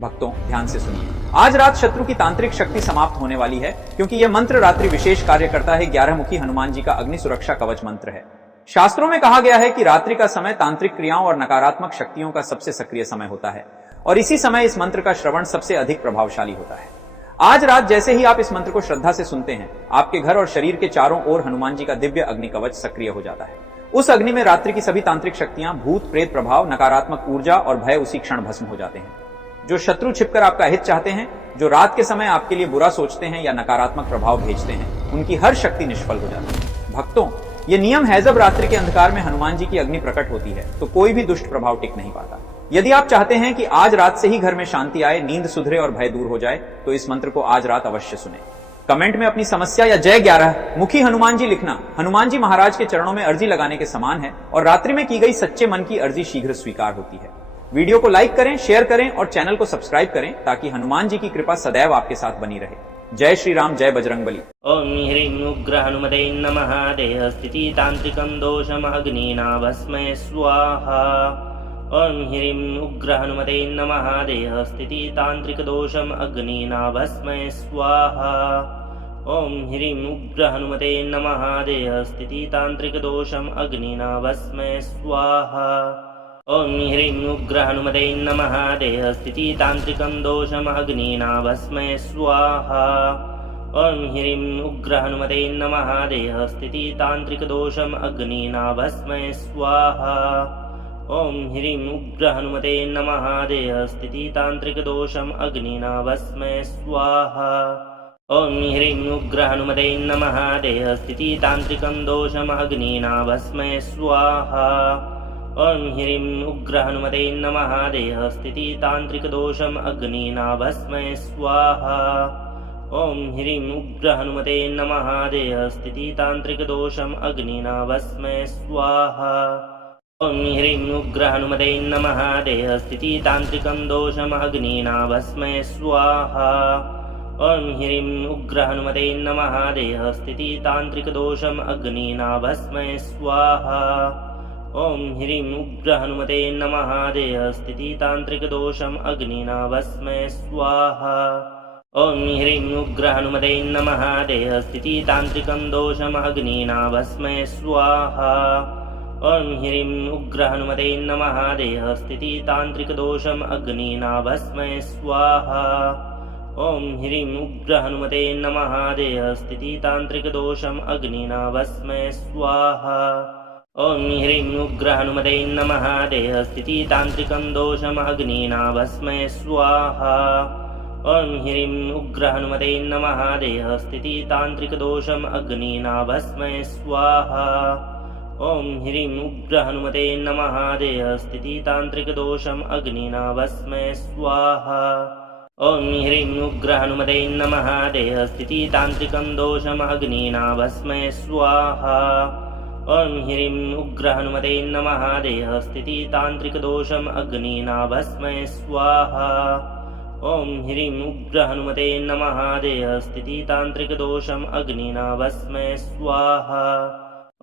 भक्तों ध्यान से सुनिए। आज रात शत्रु की तांत्रिक शक्ति समाप्त होने वाली है, क्योंकि यह मंत्र रात्रि विशेष कार्य करता है। 11 मुखी हनुमान जी का अग्नि सुरक्षा कवच मंत्र है। शास्त्रों में कहा गया है कि रात्रि का समय तांत्रिक क्रियाओं और नकारात्मक शक्तियों का सबसे सक्रिय समय होता है और इसी समय इस मंत्र का श्रवण सबसे अधिक प्रभावशाली होता है। आज रात जैसे ही आप इस मंत्र को श्रद्धा से सुनते हैं, आपके घर और शरीर के चारों ओर हनुमान जी का दिव्य अग्नि कवच सक्रिय हो जाता है। उस अग्नि में रात्रि की सभी तांत्रिक शक्तियां, भूत प्रेत प्रभाव, नकारात्मक ऊर्जा और भय उसी क्षण भस्म हो जाते हैं। जो शत्रु छिपकर आपका हित चाहते हैं, जो रात के समय आपके लिए बुरा सोचते हैं या नकारात्मक प्रभाव भेजते हैं, उनकी हर शक्ति निष्फल हो जाती है। भक्तों, ये नियम है, जब रात्रि के अंधकार में हनुमान जी की अग्नि प्रकट होती है तो कोई भी दुष्ट प्रभाव टिक नहीं पाता। यदि आप चाहते हैं कि आज रात से ही घर में शांति आए, नींद सुधरे और भय दूर हो जाए, तो इस मंत्र को आज रात अवश्य सुने। कमेंट में अपनी समस्या या जय 11 मुखी हनुमान जी लिखना हनुमान जी महाराज के चरणों में अर्जी लगाने के समान है और रात्रि में की गई सच्चे मन की अर्जी शीघ्र स्वीकार होती है। वीडियो को लाइक करें, शेयर करें और चैनल को सब्सक्राइब करें ताकि हनुमान जी की कृपा सदैव आपके साथ बनी रहे। जय श्री राम, जय बजरंगबली। ओम ह्रीं उग्र हनुमते नमः। देह स्थिति तांत्रिकं दोषमग्निना भस्मै स्वाहा। ओम ह्रीं उग्र हनुमते नमः। देह स्थिति तांत्रिक दोषम अग्निना भस्मै स्वाहा। ओम ह्रीं उग्र हनुमते नमः। देह स्थिति तांत्रिक दोषम अग्निना भस्मै स्वाहा। ओम ह्रीं उग्र हनुमते नमः। देह स्थिति तांत्रिकं दोषम अग्निना भस्मै स्वाहा। ओम ह्रीं उग्र हनुमते नमः। देह स्थिति तांत्रिक दोषम अग्निना भस्मै स्वाहा। ओम ह्रीं उग्र हनुमते नमः। देह स्थिति तांत्रिक दोषम अग्निना भस्मै स्वाहा। ओम ह्रीं उग्र हनुमते नमः। देह स्थिति तांत्रिकं दोषम अग्निना भस्मै स्वाहा। ओम ह्रीं उग्र हनुमते नमः। देह स्थिति तांत्रिक दोषम अग्निना भस्मै स्वाहा। ओम ह्रीं उग्र हनुमते नमः। देह स्थिति तांत्रिक दोषम अग्निना भस्मै स्वाहा। ओम ह्रीं उग्र हनुमते नमः। देह स्थिति तांत्रिकं दोषम अग्निना भस्मै स्वाहा। ओम ह्रीं उग्र हनुमते नमः। देह स्थिति तांत्रिक दोषम अग्निना भस्मै स्वाहा। ओम ह्रीं उग्र हनुमते नमः। देह स्थिति तांत्रिक दोषम अग्निना भस्मै स्वाहा। ओम ह्रीं उग्र हनुमते नमः। देह स्थिति तांत्रिकं दोषम अग्निना भस्मै स्वाहा। ओम ह्रीं उग्र हनुमते नमः। देह स्थिति तांत्रिक दोषम अग्निना भस्मै स्वाहा। ओम ह्रीं उग्र हनुमते नमः। देह स्थिति तांत्रिक दोषम अग्निना भस्मै स्वाहा। ओम ह्रीं उग्र हनुमते नमः। देह स्थिति तांत्रिकं दोषम अग्निना भस्मै स्वाहा। ओम ह्रीं उग्र हनुमते नमः। देह स्थिति तांत्रिक दोषम अग्निना भस्मै स्वाहा। ओम ह्रीं उग्र हनुमते नमः। देह स्थिति तांत्रिक दोषम अग्निना भस्मै स्वाहा। ओम ह्रीं उग्र हनुमते नमः। देह स्थिति तांत्रिकं दोषम अग्निना भस्मै स्वाहा। ओम ह्रीं उग्र हनुमते नमः। देह स्थिति तांत्रिक दोषम अग्निना भस्मै स्वाहा। ओम ह्रीं उग्र हनुमते नमः। देह स्थिति तांत्रिक दोषम अग्निना भस्मै स्वाहा।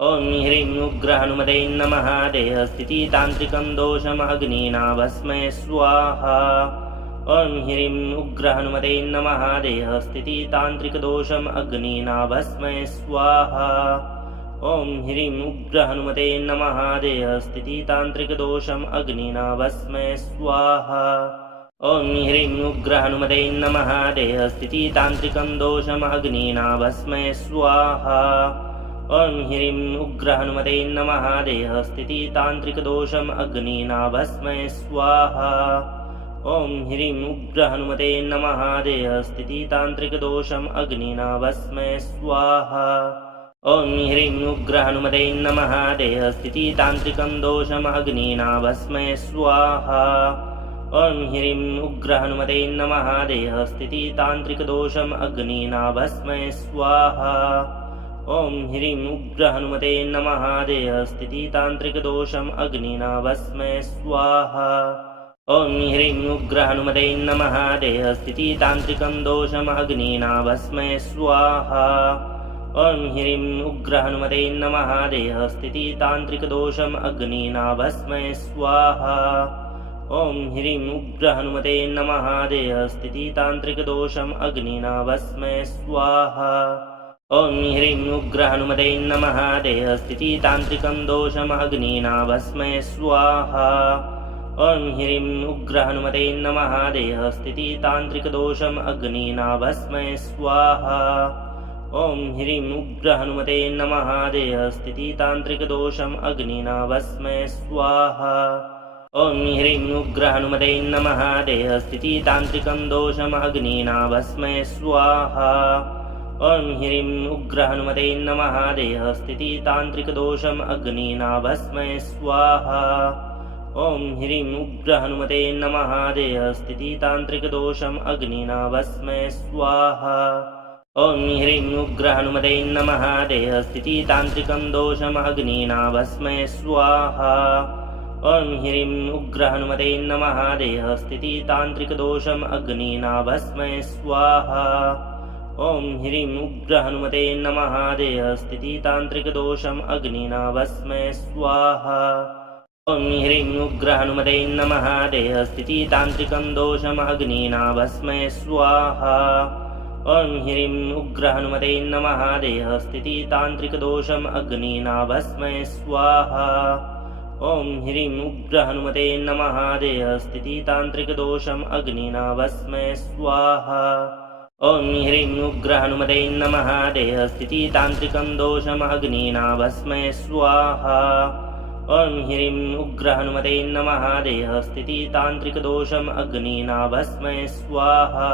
ओम ह्रीं उग्र हनुमते नमः। देह स्थिति तांत्रिकं दोषम अग्निना भस्मै स्वाहा। ओम ह्रीं उग्र हनुमते नमः। देह स्थिति तांत्रिक दोषम अग्निना भस्मै स्वाहा। ओम ह्रीं उग्र हनुमते नमः। देह स्थिति तांत्रिक दोषम अग्निना भस्मै स्वाहा। ओम ह्रीं उग्र हनुमते नमः। देह स्थिति तांत्रिकं दोषम अग्निना भस्मै स्वाहा। ओम ह्रीं उग्र हनुमते नमः। देह स्थिति तांत्रिक दोषम अग्निना भस्मै स्वाहा। ओम ह्रीं उग्र हनुमते नमः। देह स्थिति तांत्रिक दोषम अग्निना भस्मै स्वाहा। ओम ह्रीं उग्र हनुमते नमः। देह स्थिति तांत्रिकं दोषम अग्निना भस्मै स्वाहा। ओम ह्रीं उग्र हनुमते नमः। देह स्थिति तांत्रिक दोषम अग्निना भस्मै स्वाहा। ओम ह्रीं उग्र हनुमते नमः। देह स्थिति तांत्रिक दोषम अग्निना भस्मै स्वाहा। ओम ह्रीं उग्र हनुमते नमः। देह स्थिति तांत्रिकं दोषम अग्निना भस्मै स्वाहा। ओम ह्रीं उग्र हनुमते नमः। देह स्थिति तांत्रिक दोषम अग्निना भस्मै स्वाहा। ॐ ह्रीं उग्रहनुमते नमः देहस्थितितान्त्रिकदोषम् अग्निना भस्मय स्वाहा ॐ ह्रीं उग्रहनुमते नमः देहस्थितितान्त्रिकं दोषम् अग्निना भस्मय स्वाहा ॐ ह्रीं उग्रहनुमते नमः देहस्थितितान्त्रिकदोषम् अग्निना भस्मय स्वाहा ॐ ह्रीं उग्रहनुमते नमः देहस्थितितान्त्रिकदोषम् अग्निना भस्मय स्वाहा ॐ ह्रीं उग्रहनुमते नमः देहस्थितितान्त्रिकं दोषम् अग्निना भस्मय स्वाहा ॐ ह्रीं उग्रहनुमते नमः देहस्थितितान्त्रिकदोषम् अग्निना भस्मय स्वाहा ॐ ह्रीं उग्रहनुमते नमः देहस्थितितान्त्रिकदोषम् अग्निना भस्मय स्वाहा ॐ ह्रीं उग्रहनुमते नमः देहस्थितितान्त्रिकं दोषम् अग्निना भस्मय स्वाहा ॐ ह्रीं उग्रहनुमते नमः देहस्थितितान्त्रिकदोषम् अग्निना भस्मय स्वाहा ॐ ह्रीं उग्रहनुमते नमः देहस्थितितान्त्रिकदोषम् अग्निना भस्मय स्वाहा ॐ ह्रीं उग्रहनुमते नमः देहस्थितितान्त्रिकं दोषम् अग्निना भस्मय स्वाहा ॐ ह्रीं उग्रहनुमते नमः देहस्थितितान्त्रिकदोषम् अग्निना भस्मय स्वाहा ॐ ह्रीं उग्रहनुमते नमः देहस्थितितान्त्रिकदोषम् अग्निना भस्मय स्वाहा ॐ ह्रीं उग्रहनुमते नमः देहस्थितितान्त्रिकं दोषम् अग्निना भस्मय स्वाहा ॐ ह्रीं उग्रहनुमते नमः देहस्थितितान्त्रिकदोषम् अग्निना भस्मय स्वाहा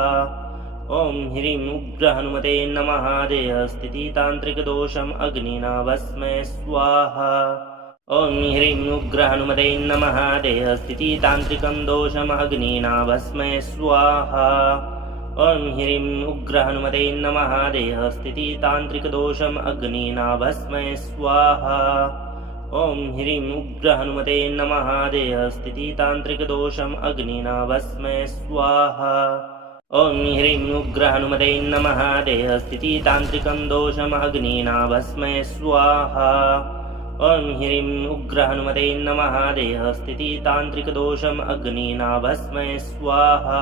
ॐ ह्रीं उग्रहनुमते नमः देहस्थितितान्त्रिकदोषम् अग्निना भस्मय स्वाहा ॐ ह्रीं उग्रहनुमते नमः देहस्थितितान्त्रिकं दोषम् अग्निना भस्मय स्वाहा ॐ ह्रीं उग्रहनुमते नमः देहस्थितितान्त्रिकदोषम् अग्निना भस्मय स्वाहा ॐ ह्रीं उग्रहनुमते नमः देहस्थितितान्त्रिकदोषम् अग्निना भस्मय स्वाहा ॐ ह्रीं उग्रहनुमते नमः देहस्थितितान्त्रिकं दोषम् अग्निना भस्मय स्वाहा ॐ ह्रीं उग्रहनुमते नमः देहस्थितितान्त्रिकदोषम् अग्निना भस्मय स्वाहा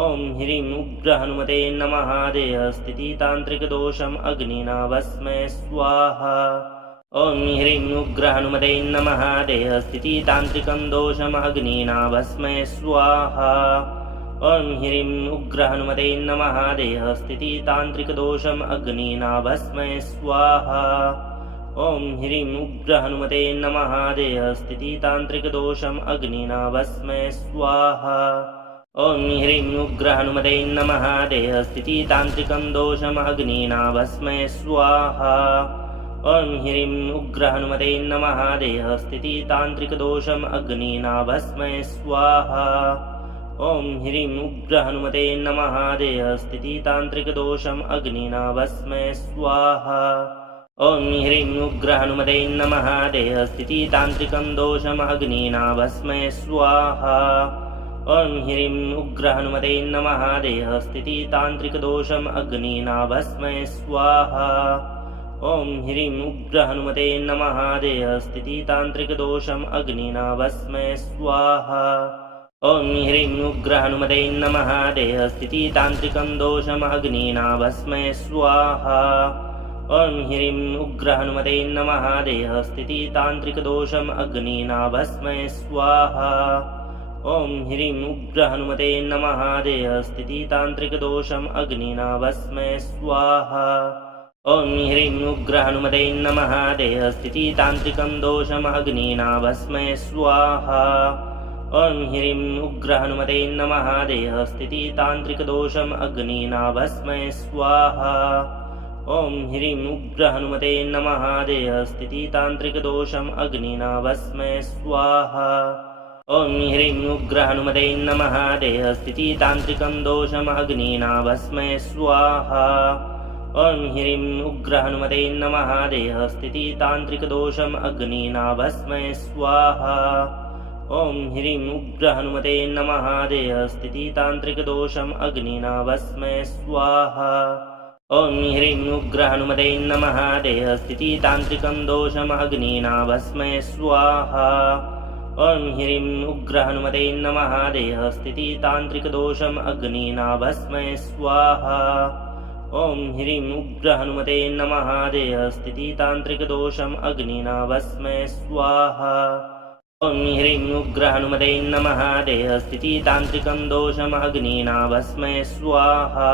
ॐ ह्रीं उग्रहनुमते नमः देहस्थितितान्त्रिकदोषम् अग्निना भस्मय स्वाहा ॐ ह्रीं उग्रहनुमते नमः देहस्थितितान्त्रिकं दोषम् अग्निना भस्मय स्वाहा ॐ ह्रीं उग्रहनुमते नमः देहस्थितितान्त्रिकदोषम् अग्निना भस्मय स्वाहा ॐ ह्रीं उग्रहनुमते नमः देहस्थितितान्त्रिकदोषम् अग्निना भस्मय स्वाहा ॐ ह्रीं उग्रहनुमते नमः देहस्थितितान्त्रिकं दोषम् अग्निना भस्मय स्वाहा ॐ ह्रीं उग्रहनुमते नमः देहस्थितितान्त्रिकदोषम् अग्निना भस्मय स्वाहा ॐ ह्रीं उग्रहनुमते नमः देहस्थितितान्त्रिकदोषम् अग्निना भस्मय स्वाहा ॐ ह्रीं उग्रहनुमते नमः देहस्थितितान्त्रिकं दोषम् अग्निना भस्मय स्वाहा ॐ ह्रीं उग्रहनुमते नमः देहस्थितितान्त्रिकदोषम् अग्निना भस्मय स्वाहा ॐ ह्रीं उग्रहनुमते नमः देहस्थितितान्त्रिकदोषम् अग्निना भस्मय स्वाहा ॐ ह्रीं उग्रहनुमते नमः देहस्थितितान्त्रिकं दोषम् अग्निना भस्मय स्वाहा ॐ ह्रीं उग्रहनुमते नमः देहस्थितितान्त्रिकदोषम् अग्निना भस्मय स्वाहा ॐ ह्रीं उग्रहनुमते नमः देहस्थितितान्त्रिकदोषम् अग्निना भस्मय स्वाहा ॐ ह्रीं उग्रहनुमते नमः देहस्थितितान्त्रिकं दोषम् अग्निना भस्मय स्वाहा ॐ ह्रीं उग्रहनुमते नमः देहस्थितितान्त्रिकदोषम् अग्निना भस्मय स्वाहा ॐ ह्रीं उग्रहनुमते नमः देहस्थितितान्त्रिकदोषम् अग्निना भस्मय स्वाहा ॐ ह्रीं उग्रहनुमते नमः देहस्थितितान्त्रिकं दोषम् अग्निना भस्मय स्वाहा ॐ ह्रीं उग्रहनुमते नमः देहस्थितितान्त्रिकदोषम् अग्निना भस्मय स्वाहा ॐ ह्रीं उग्रहनुमते नमः देहस्थितितान्त्रिकदोषम् अग्निना भस्मय स्वाहा ॐ ह्रीं उग्रहनुमते नमः देहस्थितितान्त्रिकं दोषम् अग्निना भस्मय स्वाहा ॐ ह्रीं उग्रहनुमते नमः देहस्थितितान्त्रिकदोषम् अग्निना भस्मय स्वाहा ॐ ह्रीं उग्रहनुमते नमः देहस्थितितान्त्रिकदोषम् अग्निना भस्मय स्वाहा ॐ ह्रीं उग्रहनुमते नमः देहस्थितितान्त्रिकं दोषम् अग्निना भस्मय स्वाहा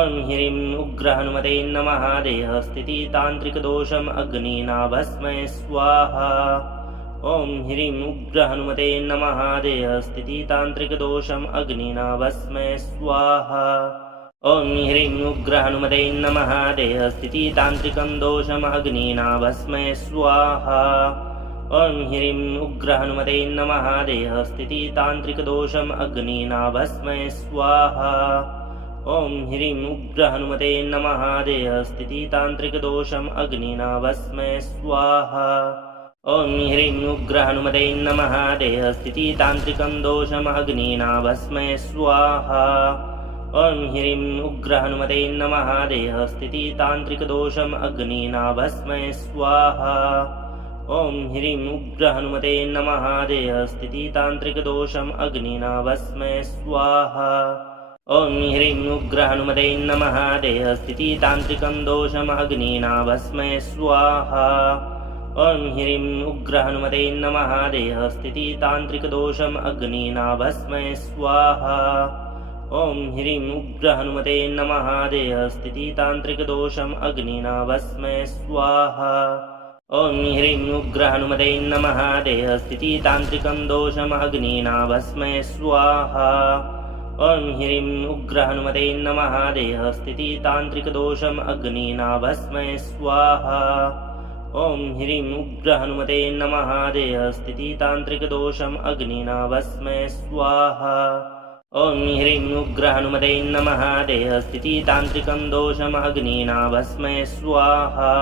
ॐ ह्रीं उग्रहनुमते नमः देहस्थितितान्त्रिकदोषम् अग्निना भस्मय स्वाहा ॐ ह्रीं उग्रहनुमते नमः देहस्थितितान्त्रिकदोषम् अग्निना भस्मय स्वाहा ॐ ह्रीं उग्रहनुमते नमः देहस्थितितान्त्रिकं दोषम् अग्निना भस्मय स्वाहा ॐ ह्रीं उग्रहनुमते नमः देहस्थितितान्त्रिकदोषम् अग्निना भस्मय स्वाहा ॐ ह्रीं उग्रहनुमते नमः देहस्थितितान्त्रिकदोषम् अग्निना भस्मय स्वाहा ॐ ह्रीं उग्रहनुमते नमः देहस्थितितान्त्रिकं दोषम् अग्निना भस्मय स्वाहा ॐ ह्रीं उग्रहनुमते नमः देहस्थितितान्त्रिकदोषम् अग्निना भस्मय स्वाहा ॐ ह्रीं उग्रहनुमते नमः देहस्थितितान्त्रिकदोषम् अग्निना भस्मय स्वाहा ॐ ह्रीं उग्रहनुमते नमः देहस्थितितान्त्रिकं दोषम् अग्निना भस्मय स्वाहा ॐ ह्रीं उग्रहनुमते नमः देहस्थितितान्त्रिकदोषम् अग्निना भस्मय स्वाहा ॐ ह्रीं उग्रहनुमते नमः देहस्थितितान्त्रिकदोषम् अग्निना भस्मय स्वाहा ॐ ह्रीं उग्रहनुमते नमः देहस्थितितान्त्रिकं दोषम् अग्निना भस्मय स्वाहा ॐ ह्रीं उग्रहनुमते नमः देहस्थितितान्त्रिकदोषम् अग्निना भस्मय स्वाहा ॐ ह्रीं उग्रहनुमते नमः देहस्थितितान्त्रिकदोषम् अग्निना भस्मय स्वाहा ॐ ह्रीं उग्रहनुमते नमः देहस्थितितान्त्रिकं दोषम् अग्निना भस्मय स्वाहा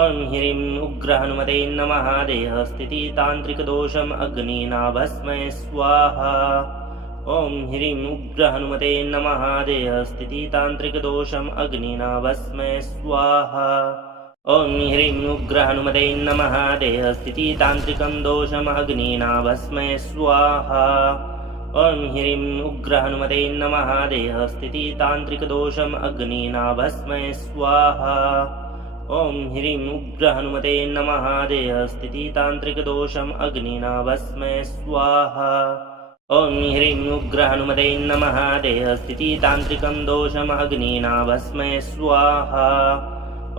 ॐ ह्रीं उग्रहनुमते नमः देहस्थितितान्त्रिकदोषम् अग्निना भस्मय स्वाहा ॐ ह्रीं उग्रहनुमते नमः देहस्थितितान्त्रिकदोषम् अग्निना भस्मय स्वाहा ॐ ह्रीं उग्रहनुमते नमः देहस्थितितान्त्रिकं दोषम् अग्निना भस्मय स्वाहा ॐ ह्रीं उग्रहनुमते नमः देहस्थितितान्त्रिकदोषम् अग्निना भस्मय स्वाहा ॐ ह्रीं उग्रहनुमते नमः देहस्थितितान्त्रिकदोषम् अग्निना भस्मय स्वाहा ॐ ह्रीं उग्रहनुमते नमः देहस्थितितान्त्रिकं दोषम् अग्निना भस्मय स्वाहा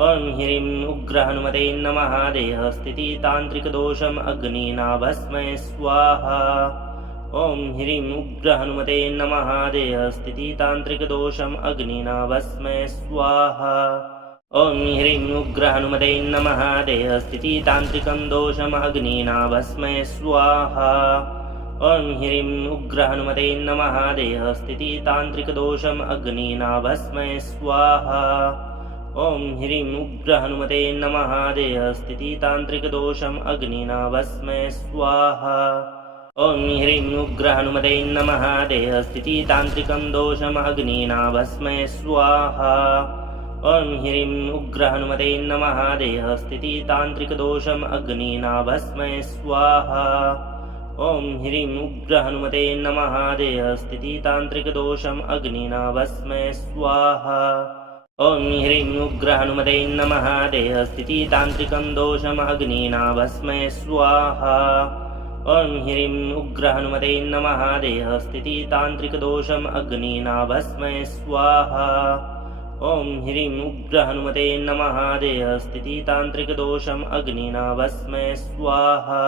ॐ ह्रीं उग्रहनुमते नमः देहस्थितितान्त्रिकदोषम् अग्निना भस्मय स्वाहा ॐ ह्रीं उग्रहनुमते नमः देहस्थितितान्त्रिकदोषम् अग्निना भस्मय स्वाहा ॐ ह्रीं उग्रहनुमते नमः देहस्थितितान्त्रिकं दोषम् अग्निना भस्मय स्वाहा ॐ ह्रीं उग्रहनुमते नमः देहस्थितितान्त्रिकदोषम् अग्निना भस्मय स्वाहा ॐ ह्रीं उग्रहनुमते नमः देहस्थितितान्त्रिकदोषम् अग्निना भस्मय स्वाहा ॐ ह्रीं उग्रहनुमते नमः देहस्थितितान्त्रिकं दोषम् अग्निना भस्मय स्वाहा ॐ ह्रीं उग्रहनुमते नमः देहस्थितितान्त्रिकदोषम् अग्निना भस्मय स्वाहा ॐ ह्रीं उग्रहनुमते नमः देहस्थितितान्त्रिकदोषम् अग्निना भस्मय स्वाहा ॐ ह्रीं उग्रहनुमते नमः देहस्थितितान्त्रिकं दोषम् अग्निना भस्मय स्वाहा ॐ ह्रीं उग्रहनुमते नमः देहस्थितितान्त्रिकदोषम् अग्निना भस्मय स्वाहा ॐ ह्रीं उग्रहनुमते नमः देहस्थितितान्त्रिकदोषम् अग्निना भस्मय स्वाहा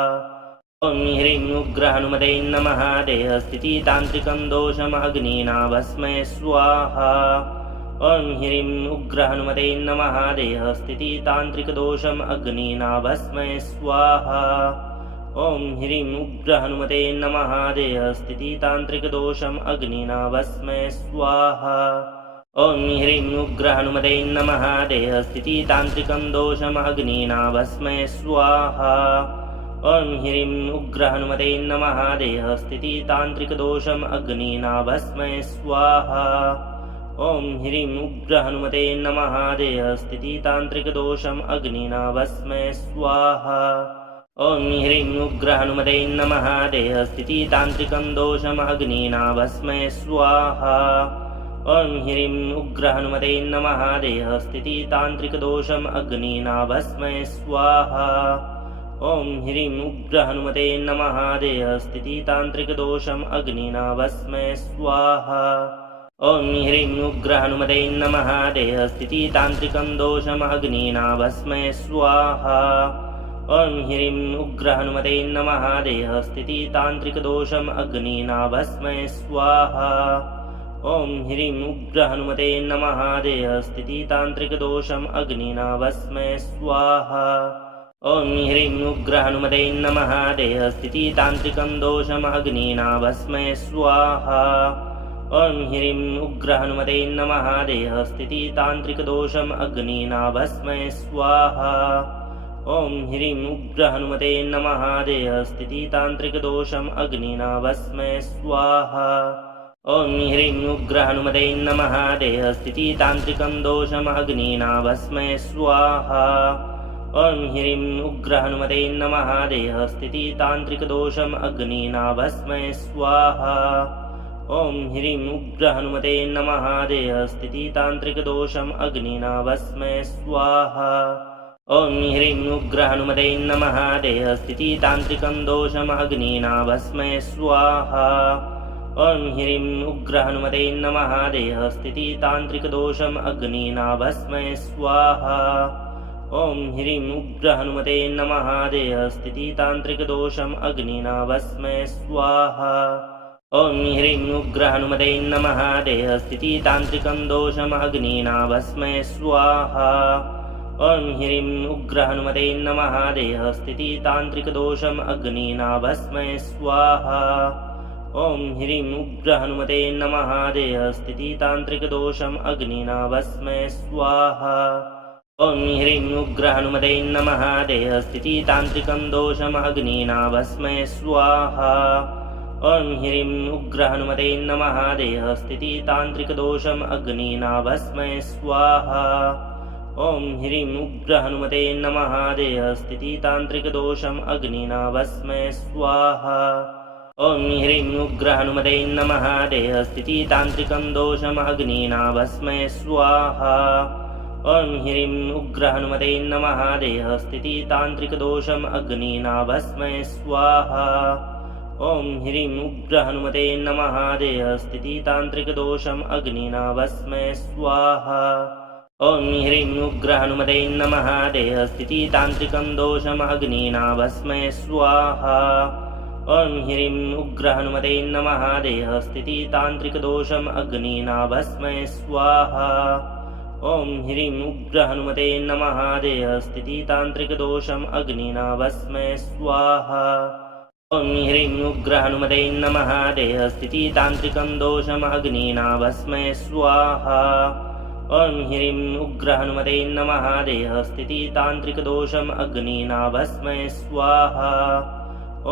ॐ ह्रीं उग्रहनुमते नमः देहस्थितितान्त्रिकं दोषम् अग्निना भस्मय स्वाहा ॐ ह्रीं उग्रहनुमते नमः देहस्थितितान्त्रिकदोषम् अग्निना भस्मय स्वाहा ॐ ह्रीं उग्रहनुमते नमः देहस्थितितान्त्रिकदोषम् अग्निना भस्मय स्वाहा ॐ ह्रीं उग्रहनुमते नमः देहस्थितितान्त्रिकं दोषम् अग्निना भस्मय स्वाहा ॐ ह्रीं उग्रहनुमते नमः देहस्थितितान्त्रिकदोषम् अग्निना भस्मय स्वाहा ॐ ह्रीं उग्रहनुमते नमः देहस्थितितान्त्रिकदोषम् अग्निना भस्मय स्वाहा ॐ ह्रीं उग्रहनुमते नमः देहस्थितितान्त्रिकं दोषमग्निना भस्मय स्वाहा ॐ ह्रीं उग्रहनुमते नमः देहस्थितितान्त्रिकदोषम् अग्निना भस्मय स्वाहा ॐ ह्रीं उग्रहनुमते नमः देहस्थितितान्त्रिकदोषम् अग्निना भस्मय स्वाहा ॐ ह्रीं उग्रहनुमते नमः देहस्थितितान्त्रिकं दोषम् अग्निना भस्मय स्वाहा ॐ ह्रीं उग्रहनुमते नमः देहस्थितितान्त्रिकदोषम् अग्निना भस्मय स्वाहा ॐ ह्रीं उग्रहनुमते नमः देहस्थितितान्त्रिकदोषम् अग्निना भस्मय स्वाहा ॐ ह्रीं उग्रहनुमते नमः देहस्थितितान्त्रिकं दोषम् अग्निना भस्मय स्वाहा ॐ ह्रीं उग्रहनुमते नमः देहस्थितितान्त्रिकदोषम् अग्निना भस्मय स्वाहा ॐ ह्रीं उग्रहनुमते नमः देहस्थितितान्त्रिकदोषम् अग्निना भस्मय स्वाहा ॐ ह्रीं उग्रहनुमते नमः देहस्थितितान्त्रिकं दोषम् अग्निना भस्मय स्वाहा ॐ ह्रीं उग्रहनुमते नमः देहस्थितितान्त्रिकदोषम् अग्निना भस्मय स्वाहा ॐ ह्रीं उग्रहनुमते नमः देहस्थितितान्त्रिकदोषम् अग्निना भस्मय स्वाहा ॐ ह्रीं उग्रहनुमते नमः देहस्थितितान्त्रिकं दोषम् अग्निना भस्मय स्वाहा ॐ ह्रीं उग्रहनुमते नमः देहस्थितितान्त्रिकदोषम् अग्निना भस्मय स्वाहा ॐ ह्रीं उग्रहनुमते नमः देहस्थितितान्त्रिकदोषम् अग्निना भस्मय स्वाहा ॐ ह्रीं उग्रहनुमते नमः देहस्थितितान्त्रिकं दोषम् अग्निना भस्मय स्वाहा ॐ ह्रीं उग्रहनुमते नमः देहस्थितितान्त्रिकदोषम् अग्निना भस्मय स्वाहा ॐ ह्रीं उग्रहनुमते नमः देहस्थितितान्त्रिकदोषम् अग्निना भस्मय स्वाहा ॐ ह्रीं उग्रहनुमते नमः देहस्थितितान्त्रिकं दोषम् अग्निना भस्मय स्वाहा ॐ ह्रीं उग्रहनुमते नमः देहस्थितितान्त्रिकदोषम् अग्निना भस्मय स्वाहा ॐ ह्रीं उग्रहनुमते नमः देहस्थितितान्त्रिकदोषम् अग्निना भस्मय स्वाहा ॐ ह्रीं उग्रहनुमते नमः देहस्थितितान्त्रिकं दोषम् अग्निना भस्मय स्वाहा ॐ ह्रीं उग्रहनुमते नमः देहस्थितितान्त्रिकदोषम् अग्निना भस्मय स्वाहा ॐ ह्रीं उग्रहनुमते नमः देहस्थितितान्त्रिकदोषम् अग्निना भस्मय स्वाहा ॐ ह्रीं उग्रहनुमते नमः देहस्थितितान्त्रिकं दोषम् अग्निना भस्मय स्वाहा ॐ ह्रीं उग्रहनुमते नमः देहस्थितितान्त्रिकदोषम् अग्निना भस्मय स्वाहा ॐ ह्रीं उग्रहनुमते नमः देहस्थितितान्त्रिकदोषम् अग्निना भस्मय स्वाहा ॐ ह्रीं उग्रहनुमते नमः देहस्थितितान्त्रिकं दोषम् अग्निना भस्मय स्वाहा ॐ ह्रीं उग्रहनुमते नमः देहस्थितितान्त्रिकदोषम् अग्निना भस्मय स्वाहा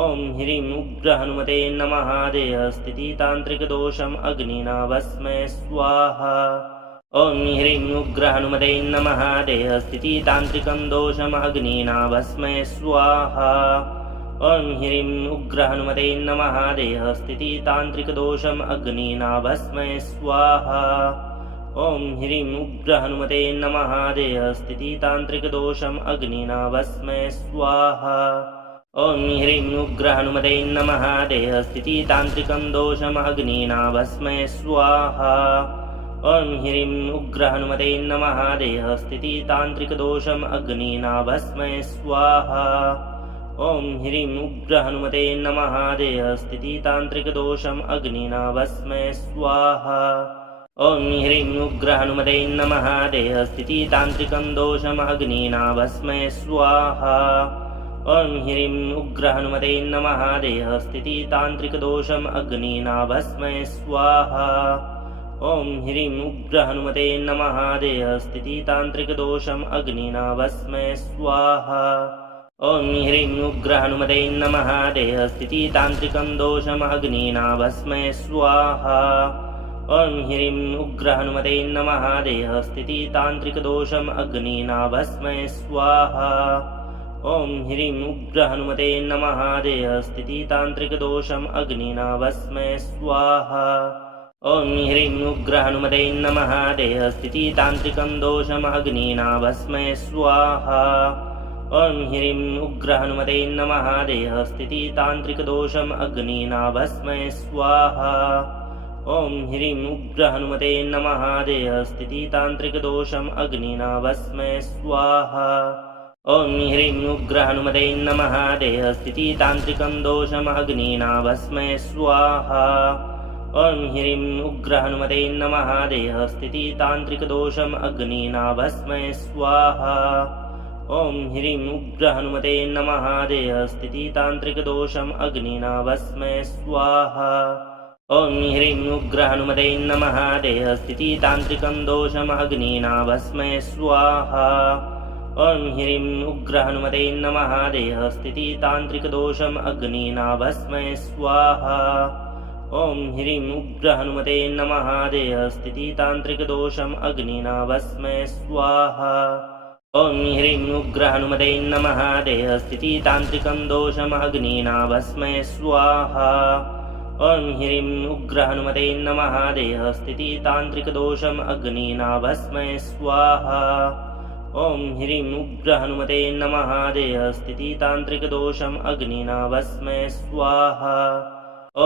ॐ ह्रीं उग्रहनुमते नमः देहस्थितितान्त्रिकदोषम् अग्निना भस्मय स्वाहा ॐ ह्रीं उग्रहनुमते नमः देहस्थितितान्त्रिकं दोषम् अग्निना भस्मय स्वाहा ॐ ह्रीं उग्रहनुमते नमः देहस्थितितान्त्रिकदोषम् अग्निना भस्मय स्वाहा ॐ ह्रीं उग्रहनुमते नमः देहस्थितितान्त्रिकदोषम् अग्निना भस्मय स्वाहा ॐ ह्रीं उग्रहनुमते नमः देहस्थितितान्त्रिकं दोषम् अग्निना भस्मय स्वाहा ॐ ह्रीं उग्रहनुमते नमः देहस्थितितान्त्रिकदोषम् अग्निना भस्मय स्वाहा ॐ ह्रीं उग्रहनुमते नमः देहस्थितितान्त्रिकदोषम् अग्निना भस्मय स्वाहा ॐ ह्रीं उग्रहनुमते नमः देहस्थितितान्त्रिकं दोषम् अग्निना भस्मय स्वाहा ॐ ह्रीं उग्रहनुमते नमः देहस्थितितान्त्रिकदोषम् अग्निना भस्मय स्वाहा ॐ ह्रीं उग्रहनुमते नमः देहस्थितितान्त्रिकदोषम् अग्निना भस्मय स्वाहा ॐ ह्रीं उग्रहनुमते नमः देहस्थितितान्त्रिकं दोषम् अग्निना भस्मय स्वाहा ॐ ह्रीं उग्रहनुमते नमः देहस्थितितान्त्रिकदोषम् अग्निना भस्मय स्वाहा ॐ ह्रीं उग्रहनुमते नमः देहस्थितितान्त्रिकदोषम् अग्निना भस्मय स्वाहा ॐ ह्रीं उग्रहनुमते नमः देहस्थितितान्त्रिकं दोषम् अग्निना भस्मय स्वाहा ॐ ह्रीं उग्रहनुमते नमः देहस्थितितान्त्रिकदोषम् अग्निना भस्मय स्वाहा ॐ ह्रीं उग्रहनुमते नमः देहस्थितितान्त्रिकदोषम् अग्निना भस्मय स्वाहा ॐ ह्रीं उग्रहनुमते नमः देहस्थितितान्त्रिकं दोषम् अग्निना भस्मय स्वाहा ॐ ह्रीं उग्रहनुमते नमः देहस्थितितान्त्रिकदोषम् अग्निना भस्मय स्वाहा ॐ ह्रीं उग्रहनुमते नमः देहस्थितितान्त्रिकदोषम् अग्निना भस्मय स्वाहा ॐ ह्रीं उग्रहनुमते नमः देहस्थितितान्त्रिकं दोषम् अग्निना भस्मय स्वाहा ॐ ह्रीं उग्रहनुमते नमः देहस्थितितान्त्रिकदोषम् अग्निना भस्मय स्वाहा ॐ ह्रीं उग्रहनुमते नमः देहस्थितितान्त्रिकदोषम् अग्निना भस्मय स्वाहा ॐ ह्रीं उग्रहनुमते नमः देहस्थितितान्त्रिकं दोषम् अग्निना भस्मय स्वाहा ॐ ह्रीं उग्रहनुमते नमः देहस्थितितान्त्रिकदोषम् अग्निना भस्मय स्वाहा ॐ ह्रीं उग्रहनुमते नमः देहस्थितितान्त्रिकदोषम् अग्निना भस्मय स्वाहा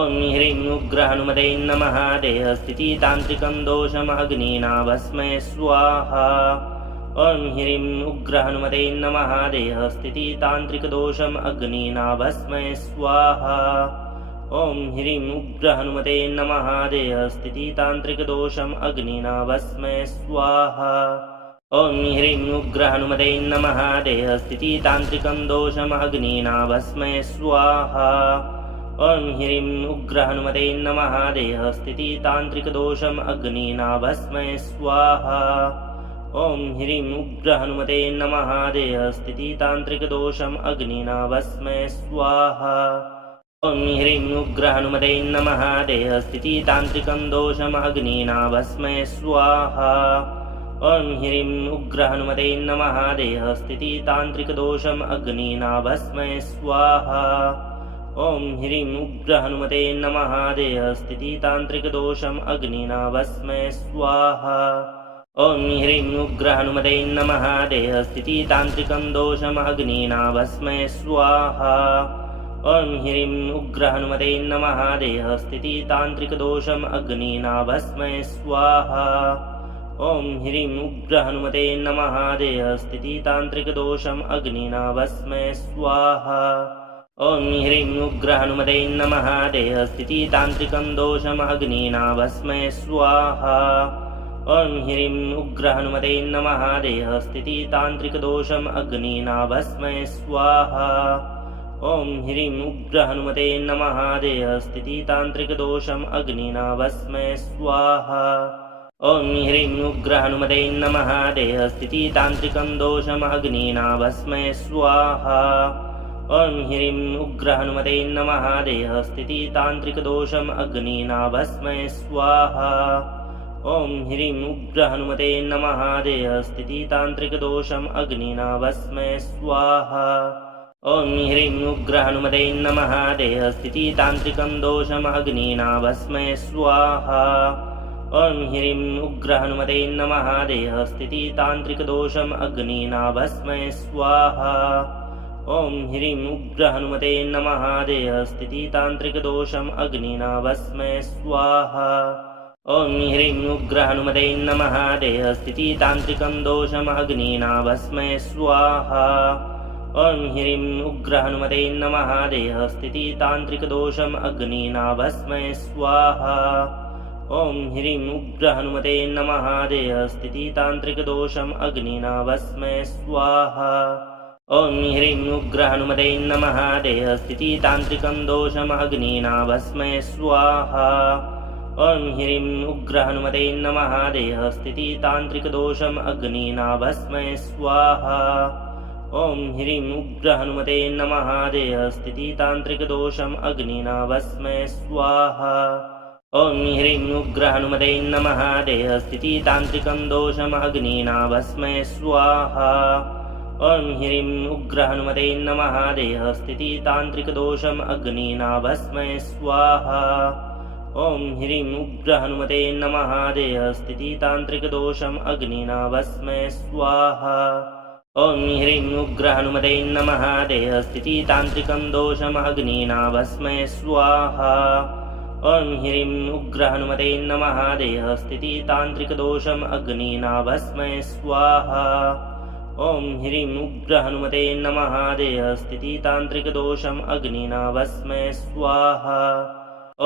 ॐ ह्रीं उग्रहनुमते नमः देहस्थितितान्त्रिकं दोषम् अग्निना भस्मय स्वाहा ॐ ह्रीं उग्रहनुमते नमः देहस्थितितान्त्रिकदोषम् अग्निना भस्मय स्वाहा ॐ ह्रीं उग्रहनुमते नमः देहस्थितितान्त्रिकदोषम् अग्निना भस्मय स्वाहा ॐ ह्रीं उग्रहनुमते नमः देहस्थितितान्त्रिकं दोषम् अग्निना भस्मय स्वाहा ॐ ह्रीं उग्रहनुमते नमः देहस्थितितान्त्रिकदोषम् अग्निना भस्मय स्वाहा ॐ ह्रीं उग्रहनुमते नमः देहस्थितितान्त्रिकदोषम् अग्निना भस्मय स्वाहा ॐ ह्रीं उग्रहनुमते नमः देहस्थितितान्त्रिकं दोषम् अग्निना भस्मय स्वाहा ॐ ह्रीं उग्रहनुमते नमः देहस्थितितान्त्रिकदोषम् अग्निना भस्मय स्वाहा ॐ ह्रीं उग्रहनुमते नमः देहस्थितितान्त्रिकदोषम् अग्निना भस्मय स्वाहा ॐ ह्रीं उग्रहनुमते नमः देहस्थितितान्त्रिकं दोषम् अग्निना भस्मय स्वाहा ॐ ह्रीं उग्रहनुमते नमः देहस्थितितान्त्रिकदोषम् अग्निना भस्मय स्वाहा ॐ ह्रीं उग्रहनुमते नमः देहस्थितितान्त्रिकदोषम् अग्निना भस्मय स्वाहा ॐ ह्रीं उग्रहनुमते नमः देहस्थितितान्त्रिकं दोषम् अग्निना भस्मय स्वाहा ॐ ह्रीं उग्रहनुमते नमः देहस्थितितान्त्रिकदोषम् अग्निना भस्मय स्वाहा ॐ ह्रीं उग्रहनुमते नमः देहस्थितितान्त्रिकदोषम् अग्निना भस्मय स्वाहा ॐ ह्रीं उग्रहनुमते नमः देहस्थितितान्त्रिकं दोषम् अग्निना भस्मय स्वाहा ॐ ह्रीं उग्रहनुमते नमः देहस्थितितान्त्रिकदोषम् अग्निना भस्मय स्वाहा ॐ ह्रीं उग्रहनुमते नमः देहस्थितितान्त्रिकदोषम् अग्निना भस्मय स्वाहा ॐ ह्रीं उग्रहनुमते नमः देहस्थितितान्त्रिकं दोषम् अग्निना भस्मय स्वाहा ॐ ह्रीं उग्रहनुमते नमः देहस्थितितान्त्रिकदोषम् अग्निना भस्मय स्वाहा ॐ ह्रीं उग्रहनुमते नमः देहस्थितितान्त्रिकदोषम् अग्निना भस्मय स्वाहा ॐ ह्रीं उग्रहनुमते नमः देहस्थितितान्त्रिकं दोषम् अग्निना भस्मय स्वाहा ॐ ह्रीं उग्रहनुमते नमः देहस्थितितान्त्रिकदोषम् अग्निना भस्मय स्वाहा ॐ ह्रीं उग्रहनुमते नमः देहस्थितितान्त्रिकदोषम् अग्निना भस्मय स्वाहा ॐ ह्रीं उग्रहनुमते नमः देहस्थितितान्त्रिकं दोषम् अग्निना भस्मय स्वाहा ॐ ह्रीं उग्रहनुमते नमः देहस्थितितान्त्रिकदोषम् अग्निना भस्मय स्वाहा ॐ ह्रीं उग्रहनुमते नमः देहस्थितितान्त्रिकदोषम् अग्निना भस्मय स्वाहा ॐ ह्रीं उग्रहनुमते नमः देहस्थितितान्त्रिकं दोषम् अग्निना भस्मय स्वाहा ॐ ह्रीं उग्रहनुमते नमः देहस्थितितान्त्रिकदोषम् अग्निना भस्मै स्वाहा ॐ ह्रीं उग्रहनुमते नमः देहस्थितितान्त्रिकदोषम् अग्निना भस्मै स्वाहा ॐ ह्रीं उग्रहनुमते नमः देहस्थितितान्त्रिकं दोषम् अग्निना भस्मै स्वाहा ॐ ह्रीं उग्रहनुमते नमः देहस्थितितान्त्रिकदोषम् अग्निना भस्मै स्वाहा ॐ ह्रीं उग्रहनुमते नमः देहस्थितितान्त्रिकदोषम् अग्निना भस्मै स्वाहा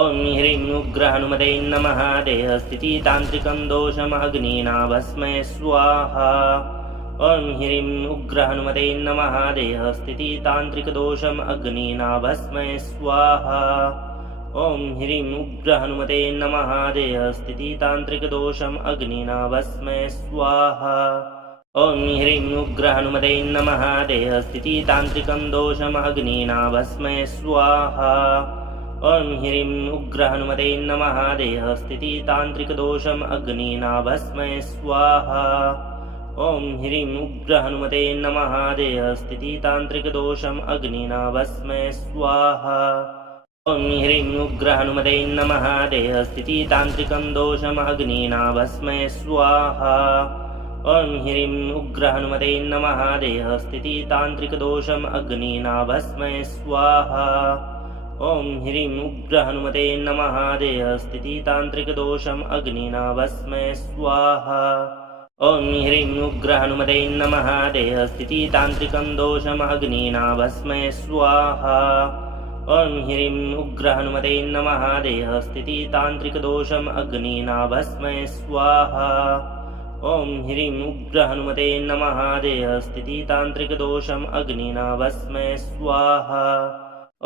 ॐ ह्रीं उग्रहनुमते नमः देहस्थितितान्त्रिकं दोषम् अग्निना भस्मै स्वाहा ॐ ह्रीं उग्रहनुमते नमः देहस्थितितान्त्रिकदोषम् अग्निना भस्मै स्वाहा ॐ ह्रीं उग्रहनुमते नमः देहस्थितितान्त्रिकदोषम् अग्निना भस्मै स्वाहा ॐ ह्रीं उग्रहनुमते नमः देहस्थितितान्त्रिकं दोषम् अग्निना भस्मै स्वाहा ॐ ह्रीं उग्रहनुमते नमः देहस्थितितान्त्रिकदोषम् अग्निना भस्मै स्वाहा ॐ ह्रीं उग्रहनुमते नमः देहस्थितितान्त्रिकदोषम् अग्निना भस्मै स्वाहा ॐ ह्रीं उग्रहनुमते नमः देहस्थितितान्त्रिकं दोषम् अग्निना भस्मै स्वाहा ॐ ह्रीं उग्रहनुमते नमः देहस्थितितान्त्रिकदोषम् अग्निना भस्मै स्वाहा ॐ ह्रीं उग्रहनुमते नमः देहस्थितितान्त्रिकदोषम् अग्निना भस्मै स्वाहा ॐ ह्रीं उग्रहनुमते नमः देहस्थितितान्त्रिकं दोषम् अग्निना भस्मै स्वाहा ॐ ह्रीं उग्रहनुमते नमः देहस्थितितान्त्रिकदोषम् अग्निना भस्मै स्वाहा ॐ ह्रीं उग्रहनुमते नमः देहस्थितितान्त्रिकदोषम् अग्निना भस्मै स्वाहा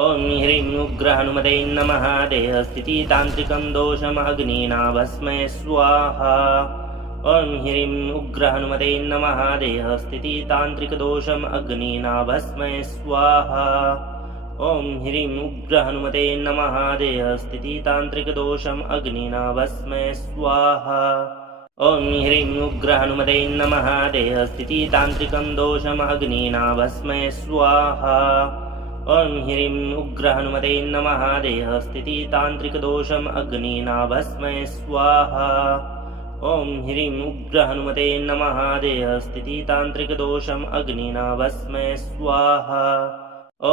ॐ ह्रीं उग्रहनुमते नमः देहस्थितितान्त्रिकं दोषम् अग्निना भस्मै स्वाहा ॐ ह्रीं उग्रहनुमते नमः देहस्थितितान्त्रिकदोषम् अग्निना भस्मै स्वाहा ॐ ह्रीं उग्रहनुमते नमः देहस्थितितान्त्रिकदोषम् अग्निना भस्मै स्वाहा ॐ ह्रीं उग्रहनुमते नमः देहस्थितितान्त्रिकं दोषम् अग्निना भस्मै स्वाहा ॐ ह्रीं उग्रहनुमते नमः देहस्थितितान्त्रिकदोषम् अग्निना भस्मै स्वाहा ॐ ह्रीं उग्रहनुमते नमः देहस्थितितान्त्रिकदोषम् अग्निना भस्मै स्वाहा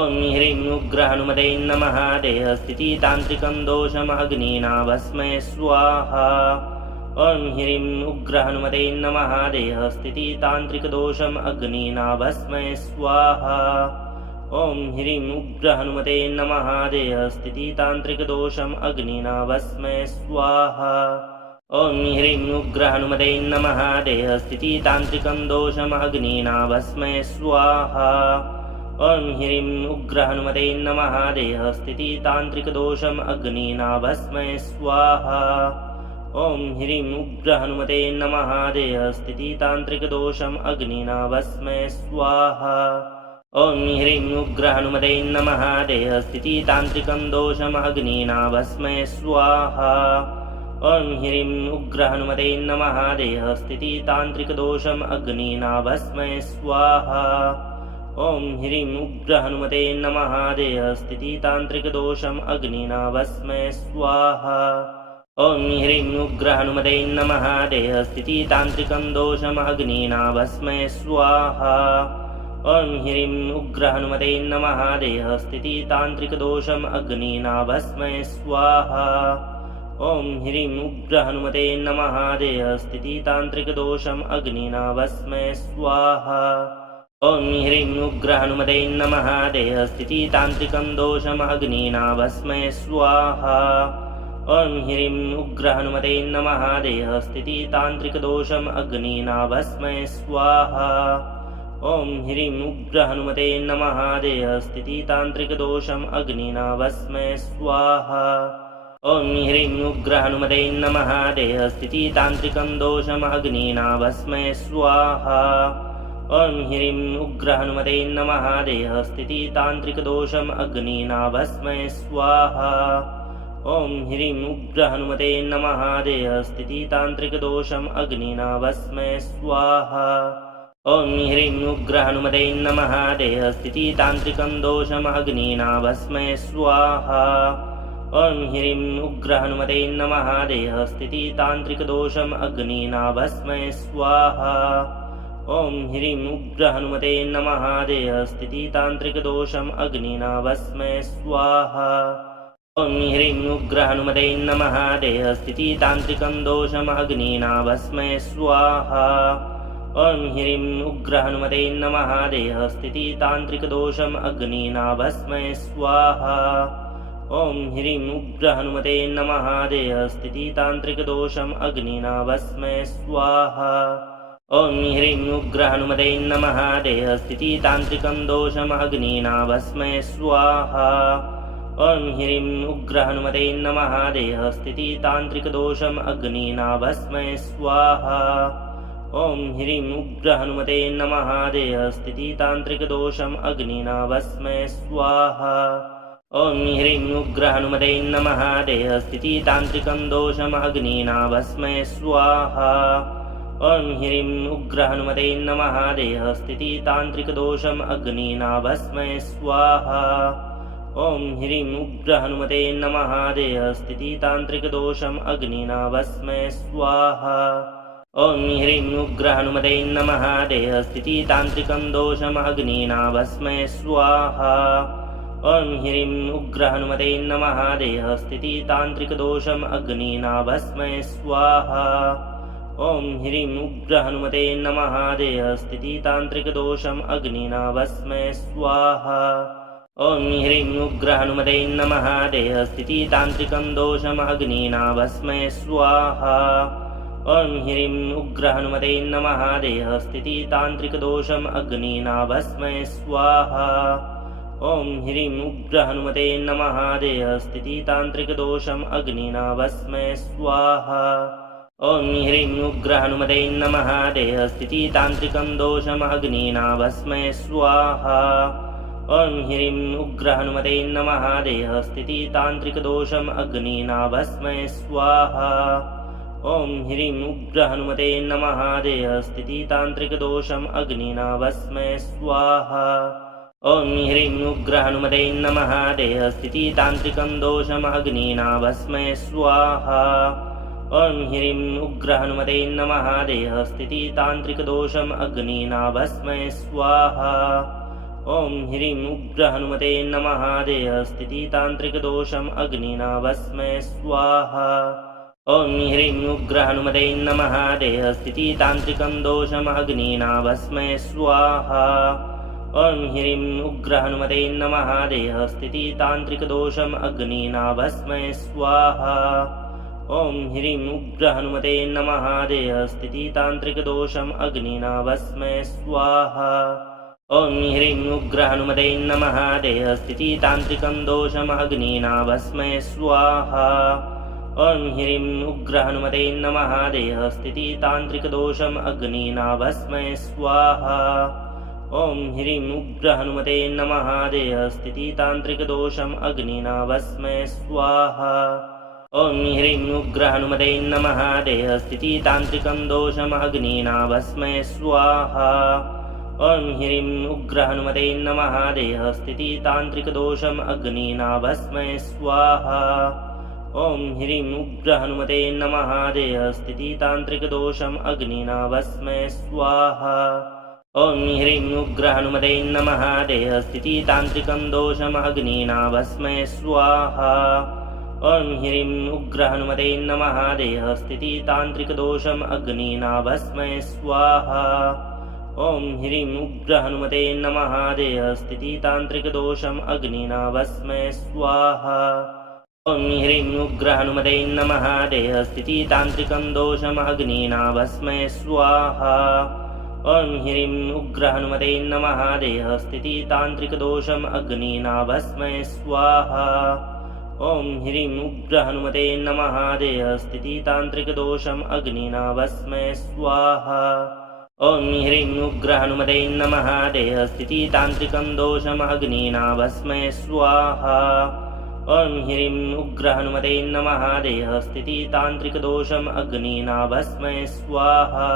ॐ ह्रीं उग्रहनुमते नमः देहस्थितितान्त्रिकं दोषम् अग्निना भस्मै स्वाहा ॐ ह्रीं उग्रहनुमते नमः देहस्थितितान्त्रिकदोषम् अग्निना भस्मै स्वाहा ॐ ह्रीं उग्रहनुमते नमः देहस्थितितान्त्रिकदोषम् अग्निना भस्मै स्वाहा ॐ ह्रीं उग्रहनुमते नमः देहस्थितितान्त्रिकं दोषम् अग्निना भस्मै स्वाहा ॐ ह्रीं उग्रहनुमते नमः देहस्थितितान्त्रिकदोषम् अग्निना भस्मै स्वाहा ॐ ह्रीं उग्रहनुमते नमः देहस्थितितान्त्रिकदोषम् अग्निना भस्मै स्वाहा ॐ ह्रीं उग्रहनुमते नमः देहस्थितितान्त्रिकं दोषम् अग्निना भस्मै स्वाहा ॐ ह्रीं उग्रहनुमते नमः देहस्थितितान्त्रिकदोषम् अग्निना भस्मै स्वाहा ॐ ह्रीं उग्रहनुमते नमः देहस्थितितान्त्रिकदोषम् अग्निना भस्मै स्वाहा ॐ ह्रीं उग्रहनुमते नमः देहस्थितितान्त्रिकं दोषम् अग्निना भस्मै स्वाहा ॐ ह्रीं उग्रहनुमते नमः देहस्थितितान्त्रिकदोषम् अग्निना भस्मै स्वाहा ॐ ह्रीं उग्रहनुमते नमः देहस्थितितान्त्रिकदोषम् अग्निना भस्मै स्वाहा ॐ ह्रीं उग्रहनुमते नमः देहस्थितितान्त्रिकं दोषम् अग्निना भस्मै स्वाहा ॐ ह्रीं उग्रहनुमते नमः देहस्थितितान्त्रिकदोषम् अग्निना भस्मै स्वाहा ॐ ह्रीं उग्रहनुमते नमः देहस्थितितान्त्रिकदोषम् अग्निना भस्मै स्वाहा ॐ ह्रीं उग्रहनुमते नमः देहस्थितितान्त्रिकं दोषम् अग्निना भस्मै स्वाहा ॐ ह्रीं उग्रहनुमते नमः देहस्थितितान्त्रिकदोषम् अग्निना भस्मै स्वाहा ॐ ह्रीं उग्रहनुमते नमः देहस्थितितान्त्रिकदोषम् अग्निना भस्मै स्वाहा ॐ ह्रीं उग्रहनुमते नमः देहस्थितितान्त्रिकं दोषमग्निना भस्मय स्वाहा ॐ ह्रीं उग्रहनुमते नमः देहस्थितितान्त्रिकदोषम् अग्निना भस्मय स्वाहा ॐ ह्रीं उग्रहनुमते नमः देहस्थितितान्त्रिकदोषम् अग्निना भस्मय स्वाहा ॐ ह्रीं उग्रहनुमते नमः देहस्थितितान्त्रिकं दोषम् अग्निना भस्मय स्वाहा ॐ ह्रीं उग्रहनुमते नमः देहस्थितितान्त्रिकदोषम् अग्निना भस्मय स्वाहा ॐ ह्रीं उग्रहनुमते नमः देहस्थितितान्त्रिकदोषम् अग्निना भस्मय स्वाहा ॐ ह्रीं उग्रहनुमते नमः देहस्थितितान्त्रिकं दोषम् अग्निना भस्मय स्वाहा ॐ ह्रीं उग्रहनुमते नमः देहस्थितितान्त्रिकदोषम् अग्निना भस्मय स्वाहा ॐ ह्रीं उग्रहनुमते नमः देहस्थितितान्त्रिकदोषम् अग्निना भस्मय स्वाहा ॐ ह्रीं उग्रहनुमते नमः देहस्थितितान्त्रिकं दोषम् अग्निना भस्मय स्वाहा ॐ ह्रीं उग्रहनुमते नमः देहस्थितितान्त्रिकदोषम् अग्निना भस्मय स्वाहा ॐ ह्रीं उग्रहनुमते नमः देहस्थितितान्त्रिकदोषम् अग्निना भस्मय स्वाहा ॐ ह्रीं उग्रहनुमते नमः देहस्थितितान्त्रिकं दोषम् अग्निना भस्मय स्वाहा ॐ ह्रीं उग्रहनुमते नमः देहस्थितितान्त्रिकदोषम् अग्निना भस्मय स्वाहा ॐ ह्रीं उग्रहनुमते नमः देहस्थितितान्त्रिकदोषम् अग्निना भस्मय स्वाहा ॐ ह्रीं उग्रहनुमते नमः देहस्थितितान्त्रिकं दोषम् अग्निना भस्मय स्वाहा ॐ ह्रीं उग्रहनुमते नमः देहस्थितितान्त्रिकदोषम् अग्निना भस्मय स्वाहा ॐ ह्रीं उग्रहनुमते नमः देहस्थितितान्त्रिकदोषम् अग्निना भस्मय स्वाहा ॐ ह्रीं उग्रहनुमते नमः देहस्थितितान्त्रिकं दोषम् अग्निना भस्मय स्वाहा ॐ ह्रीं उग्रहनुमते नमः देहस्थितितान्त्रिकदोषम् अग्निना भस्मय स्वाहा ॐ ह्रीं उग्रहनुमते नमः देहस्थितितान्त्रिकदोषम् अग्निना भस्मय स्वाहा ॐ ह्रीं उग्रहनुमते नमः देहस्थितितान्त्रिकं दोषम् अग्निना भस्मय स्वाहा ॐ ह्रीं उग्रहनुमते नमः देहस्थितितान्त्रिकदोषम् अग्निना भस्मय स्वाहा ॐ ह्रीं उग्रहनुमते नमः देहस्थितितान्त्रिकदोषम् अग्निना भस्मय स्वाहा ॐ ह्रीं उग्रहनुमते नमः देहस्थितितान्त्रिकं दोषम् अग्निना भस्मय स्वाहा ॐ ह्रीं उग्रहनुमते नमः देहस्थितितान्त्रिकदोषम् अग्निना भस्मय स्वाहा ॐ ह्रीं उग्रहनुमते नमः देहस्थितितान्त्रिकदोषम् अग्निना भस्मय स्वाहा ॐ ह्रीं उग्रहनुमते नमः देहस्थितितान्त्रिकं दोषम् अग्निना भस्मय स्वाहा ॐ ह्रीं उग्रहनुमते नमः देहस्थितितान्त्रिकदोषम् अग्निना भस्मय स्वाहा ॐ ह्रीं उग्रहनुमते नमः देहस्थितितान्त्रिकदोषम् अग्निना भस्मय स्वाहा ॐ ह्रीं उग्रहनुमते नमः देहस्थितितान्त्रिकं दोषम् अग्निना भस्मय स्वाहा ॐ ह्रीं उग्रहनुमते नमः देहस्थितितान्त्रिकदोषम् अग्निना भस्मय स्वाहा ॐ ह्रीं उग्रहनुमते नमः देहस्थितितान्त्रिकदोषम् अग्निना भस्मय स्वाहा ॐ ह्रीं उग्रहनुमते नमः देहस्थितितान्त्रिकं दोषम् अग्निना भस्मय स्वाहा ॐ ह्रीं उग्रहनुमते नमः देहस्थितितान्त्रिकदोषम् अग्निना भस्मय स्वाहा ॐ ह्रीं उग्रहनुमते नमः देहस्थितितान्त्रिकदोषम् अग्निना भस्मय स्वाहा ॐ ह्रीं उग्रहनुमते नमः देहस्थितितान्त्रिकं दोषम् अग्निना भस्मय स्वाहा ॐ ह्रीं उग्रहनुमते नमः देहस्थितितान्त्रिकदोषम् अग्निना भस्मय स्वाहा ॐ ह्रीं उग्रहनुमते नमः देहस्थितितान्त्रिकदोषम् अग्निना भस्मय स्वाहा ॐ ह्रीं उग्रहनुमते नमः देहस्थितितान्त्रिकं दोषम् अग्निना भस्मय स्वाहा ॐ ह्रीं उग्रहनुमते नमः देहस्थितितान्त्रिकदोषम् अग्निना भस्मय स्वाहा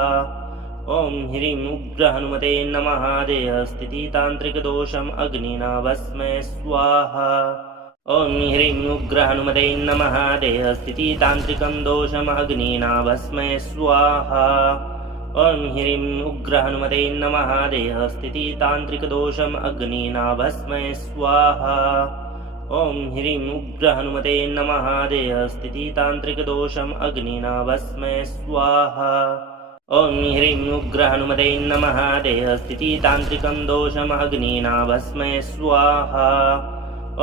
ॐ ह्रीं उग्रहनुमते नमः देहस्थितितान्त्रिकदोषम् अग्निना भस्मय स्वाहा ॐ ह्रीं उग्रहनुमते नमः देहस्थितितान्त्रिकं दोषम् अग्निना भस्मय स्वाहा ॐ ह्रीं उग्रहनुमते नमः देहस्थितितान्त्रिकदोषम् अग्निना भस्मय स्वाहा ॐ ह्रीं उग्रहनुमते नमः देहस्थितितान्त्रिकदोषम् अग्निना भस्मय स्वाहा ॐ ह्रीं उग्रहनुमते नमः देहस्थितितान्त्रिकं दोषम् अग्निना भस्मय स्वाहा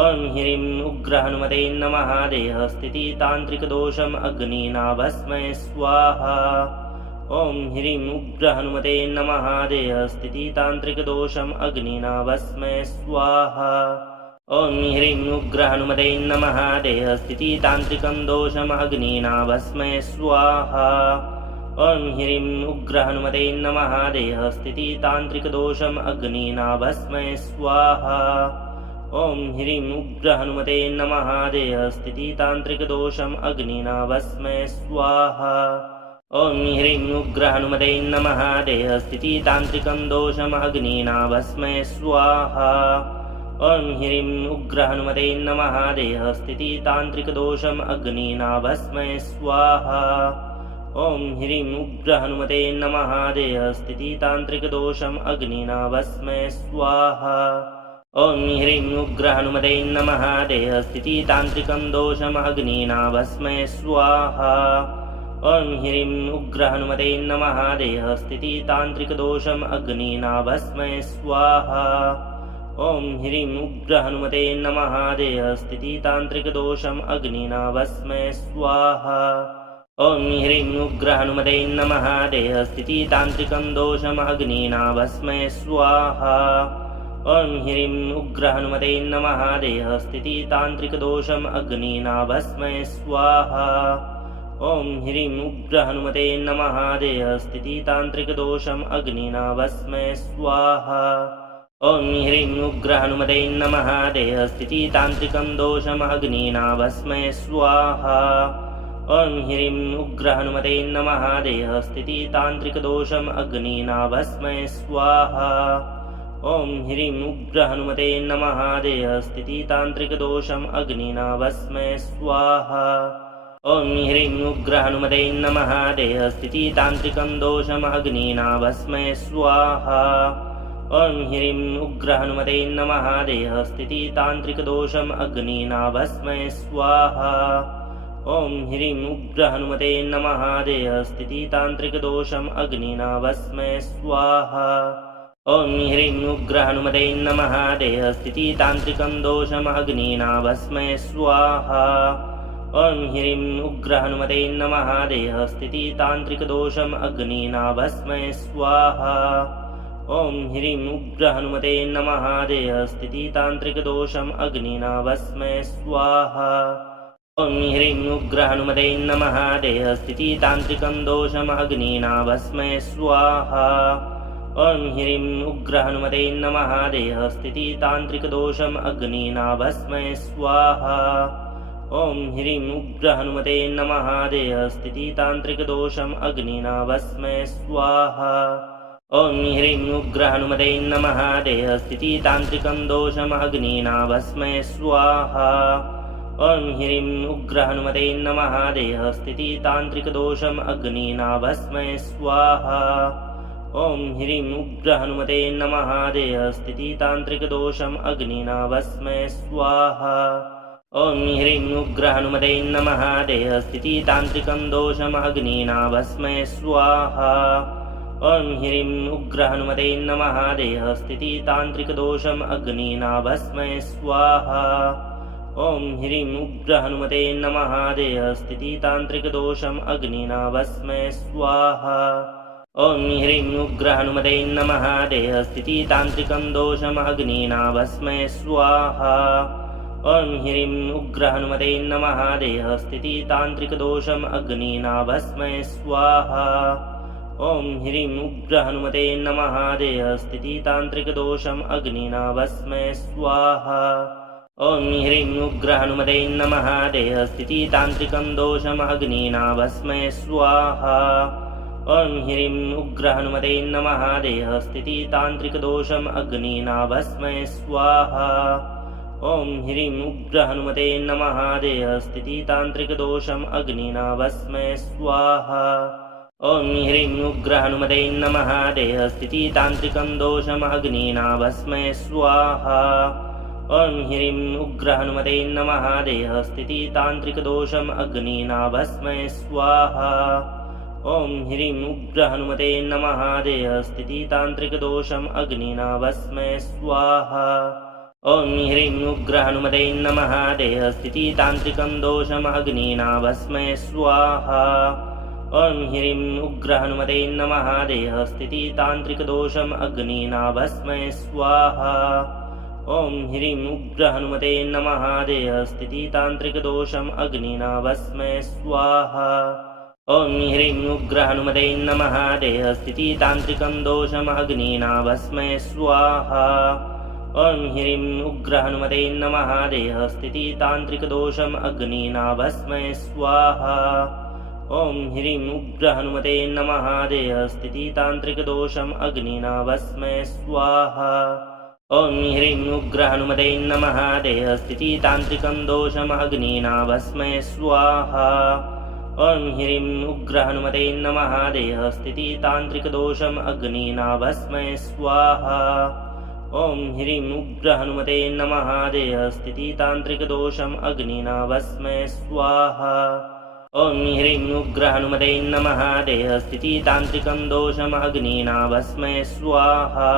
ॐ ह्रीं उग्रहनुमते नमः देहस्थितितान्त्रिकदोषम् अग्निना भस्मय स्वाहा ॐ ह्रीं उग्रहनुमते नमः देहस्थितितान्त्रिकदोषम् अग्निना भस्मय स्वाहा ॐ ह्रीं उग्रहनुमते नमः देहस्थितितान्त्रिकं दोषम् अग्निना भस्मय स्वाहा ॐ ह्रीं उग्रहनुमते नमः देहस्थितितान्त्रिकदोषम् अग्निना भस्मय स्वाहा ॐ ह्रीं उग्रहनुमते नमः देहस्थितितान्त्रिकदोषम् अग्निना भस्मय स्वाहा ॐ ह्रीं उग्रहनुमते नमः देहस्थितितान्त्रिकं दोषम् अग्निना भस्मय स्वाहा ॐ ह्रीं उग्रहनुमते नमः देहस्थितितान्त्रिकदोषम् अग्निना भस्मय स्वाहा ॐ ह्रीं उग्रहनुमते नमः देहस्थितितान्त्रिकदोषम् अग्निना भस्मय स्वाहा ॐ ह्रीं उग्रहनुमते नमः देहस्थितितान्त्रिकं दोषम् अग्निना भस्मय स्वाहा ॐ ह्रीं उग्रहनुमते नमः देहस्थितितान्त्रिकदोषम् अग्निना भस्मय स्वाहा ॐ ह्रीं उग्रहनुमते नमः देहस्थितितान्त्रिकदोषम् अग्निना भस्मय स्वाहा ॐ ह्रीं उग्रहनुमते नमः देहस्थितितान्त्रिकं दोषम् अग्निना भस्मय स्वाहा ॐ ह्रीं उग्रहनुमते नमः देहस्थितितान्त्रिकदोषम् अग्निना भस्मय स्वाहा ॐ ह्रीं उग्रहनुमते नमः देहस्थितितान्त्रिकदोषम् अग्निना भस्मय स्वाहा ॐ ह्रीं उग्रहनुमते नमः देहस्थितितान्त्रिकं दोषम् अग्निना भस्मय स्वाहा ॐ ह्रीं उग्रहनुमते नमः देहस्थितितान्त्रिकदोषम् अग्निना भस्मय स्वाहा ॐ ह्रीं उग्रहनुमते नमः देहस्थितितान्त्रिकदोषम् अग्निना भस्मय स्वाहा ॐ ह्रीं उग्रहनुमते नमः देहस्थितितान्त्रिकं दोषम् अग्निना भस्मय स्वाहा ॐ ह्रीं उग्रहनुमते नमः देहस्थितितान्त्रिकदोषम् अग्निना भस्मय स्वाहा ॐ ह्रीं उग्रहनुमते नमः देहस्थितितान्त्रिकदोषम् अग्निना भस्मय स्वाहा ॐ ह्रीं उग्रहनुमते नमः देहस्थितितान्त्रिकं दोषम् अग्निना भस्मय स्वाहा ॐ ह्रीं उग्रहनुमते नमः देहस्थितितान्त्रिकदोषम् अग्निना भस्मय स्वाहा ॐ ह्रीं उग्रहनुमते नमः देहस्थितितान्त्रिकदोषम् अग्निना भस्मय स्वाहा ॐ ह्रीं उग्रहनुमते नमः देहस्थितितान्त्रिकं दोषम् अग्निना भस्मय स्वाहा ॐ ह्रीं उग्रहनुमते नमः देहस्थितितान्त्रिकदोषम् अग्निना भस्मय स्वाहा ॐ ह्रीं उग्रहनुमते नमः देहस्थितितान्त्रिकदोषम् अग्निना भस्मय स्वाहा ॐ ह्रीं उग्रहनुमते नमः देहस्थितितान्त्रिकं दोषम् अग्निना भस्मय स्वाहा ॐ ह्रीं उग्रहनुमते नमः देहस्थितितान्त्रिकदोषम् अग्निना भस्मय स्वाहा ॐ ह्रीं उग्रहनुमते नमः देहस्थितितान्त्रिकदोषम् अग्निना भस्मय स्वाहा ॐ ह्रीं उग्रहनुमते नमः देहस्थितितान्त्रिकं दोषम् अग्निना भस्मय स्वाहा ॐ ह्रीं उग्रहनुमते नमः देहस्थितितान्त्रिकदोषम् अग्निना भस्मय स्वाहा ॐ ह्रीं उग्रहनुमते नमः देहस्थितितान्त्रिकदोषम् अग्निना भस्मय स्वाहा ॐ ह्रीं उग्रहनुमते नमः देहस्थितितान्त्रिकं दोषम् अग्निना भस्मय स्वाहा ॐ ह्रीं उग्रहनुमते नमः देहस्थितितान्त्रिकदोषम् अग्निना भस्मय स्वाहा ॐ ह्रीं उग्रहनुमते नमः देहस्थितितान्त्रिकदोषम् अग्निना भस्मय स्वाहा ॐ ह्रीं उग्रहनुमते नमः देहस्थितितान्त्रिकं दोषम् अग्निना भस्मय स्वाहा ॐ ह्रीं उग्रहनुमते नमः देहस्थितितान्त्रिकदोषम् अग्निना भस्मय स्वाहा ॐ ह्रीं उग्रहनुमते नमः देहस्थितितान्त्रिकदोषम् अग्निना भस्मय स्वाहा ॐ ह्रीं उग्रहनुमते नमः देहस्थितितान्त्रिकं दोषम् अग्निना भस्मय स्वाहा ॐ ह्रीं उग्रहनुमते नमः देहस्थितितान्त्रिकदोषम् अग्निना भस्मय स्वाहा ॐ ह्रीं उग्रहनुमते नमः देहस्थितितान्त्रिकदोषम् अग्निना भस्मय स्वाहा ॐ ह्रीं उग्रहनुमते नमः देहस्थितितान्त्रिकं दोषम् अग्निना भस्मय स्वाहा ॐ ह्रीं उग्रहनुमते नमः देहस्थितितान्त्रिकदोषम् अग्निना भस्मय स्वाहा ॐ ह्रीं उग्रहनुमते नमः देहस्थितितान्त्रिकदोषम् अग्निना भस्मय स्वाहा ॐ ह्रीं उग्रहनुमते नमः देहस्थितितान्त्रिकं दोषम् अग्निना भस्मय स्वाहा ॐ ह्रीं उग्रहनुमते नमः देहस्थितितान्त्रिकदोषम् अग्निना भस्मय स्वाहा ॐ ह्रीं उग्रहनुमते नमः देहस्थितितान्त्रिकदोषम् अग्निना भस्मय स्वाहा ॐ ह्रीं उग्रहनुमते नमः देहस्थितितान्त्रिकं दोषम् अग्निना भस्मय स्वाहा ॐ ह्रीं उग्रहनुमते नमः देहस्थितितान्त्रिकदोषम् अग्निना भस्मय स्वाहा ॐ ह्रीं उग्रहनुमते नमः देहस्थितितान्त्रिकदोषम् अग्निना भस्मय स्वाहा ॐ ह्रीं उग्रहनुमते नमः देहस्थितितान्त्रिकं दोषम् अग्निना भस्मय स्वाहा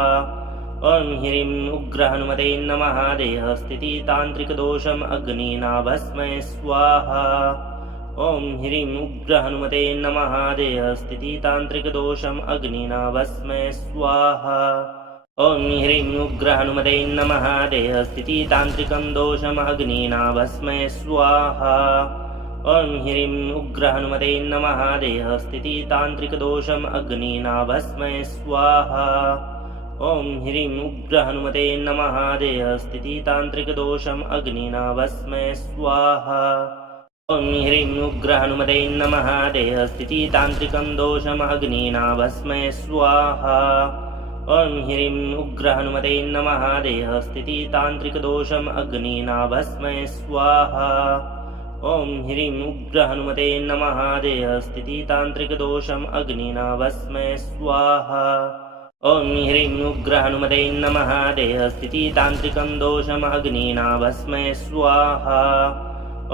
ॐ ह्रीं उग्रहनुमते नमः देहस्थितितान्त्रिकदोषम् अग्निना भस्मय स्वाहा ॐ ह्रीं उग्रहनुमते नमः देहस्थितितान्त्रिकदोषम् अग्निना भस्मय स्वाहा ॐ ह्रीं उग्रहनुमते नमः देहस्थितितान्त्रिकं दोषम् अग्निना भस्मय स्वाहा ॐ ह्रीं उग्रहनुमते नमः देहस्थितितान्त्रिकदोषम् अग्निना भस्मय स्वाहा ॐ ह्रीं उग्रहनुमते नमः देहस्थितितान्त्रिकदोषम् अग्निना भस्मय स्वाहा ॐ ह्रीं उग्रहनुमते नमः देहस्थितितान्त्रिकं दोषम् अग्निना भस्मय स्वाहा ॐ ह्रीं उग्रहनुमते नमः देहस्थितितान्त्रिकदोषम् अग्निना भस्मय स्वाहा ॐ ह्रीं उग्रहनुमते नमः देहस्थितितान्त्रिकदोषम् अग्निना भस्मय स्वाहा ॐ ह्रीं उग्रहनुमते नमः देहस्थितितान्त्रिकं दोषम् अग्निना भस्मय स्वाहा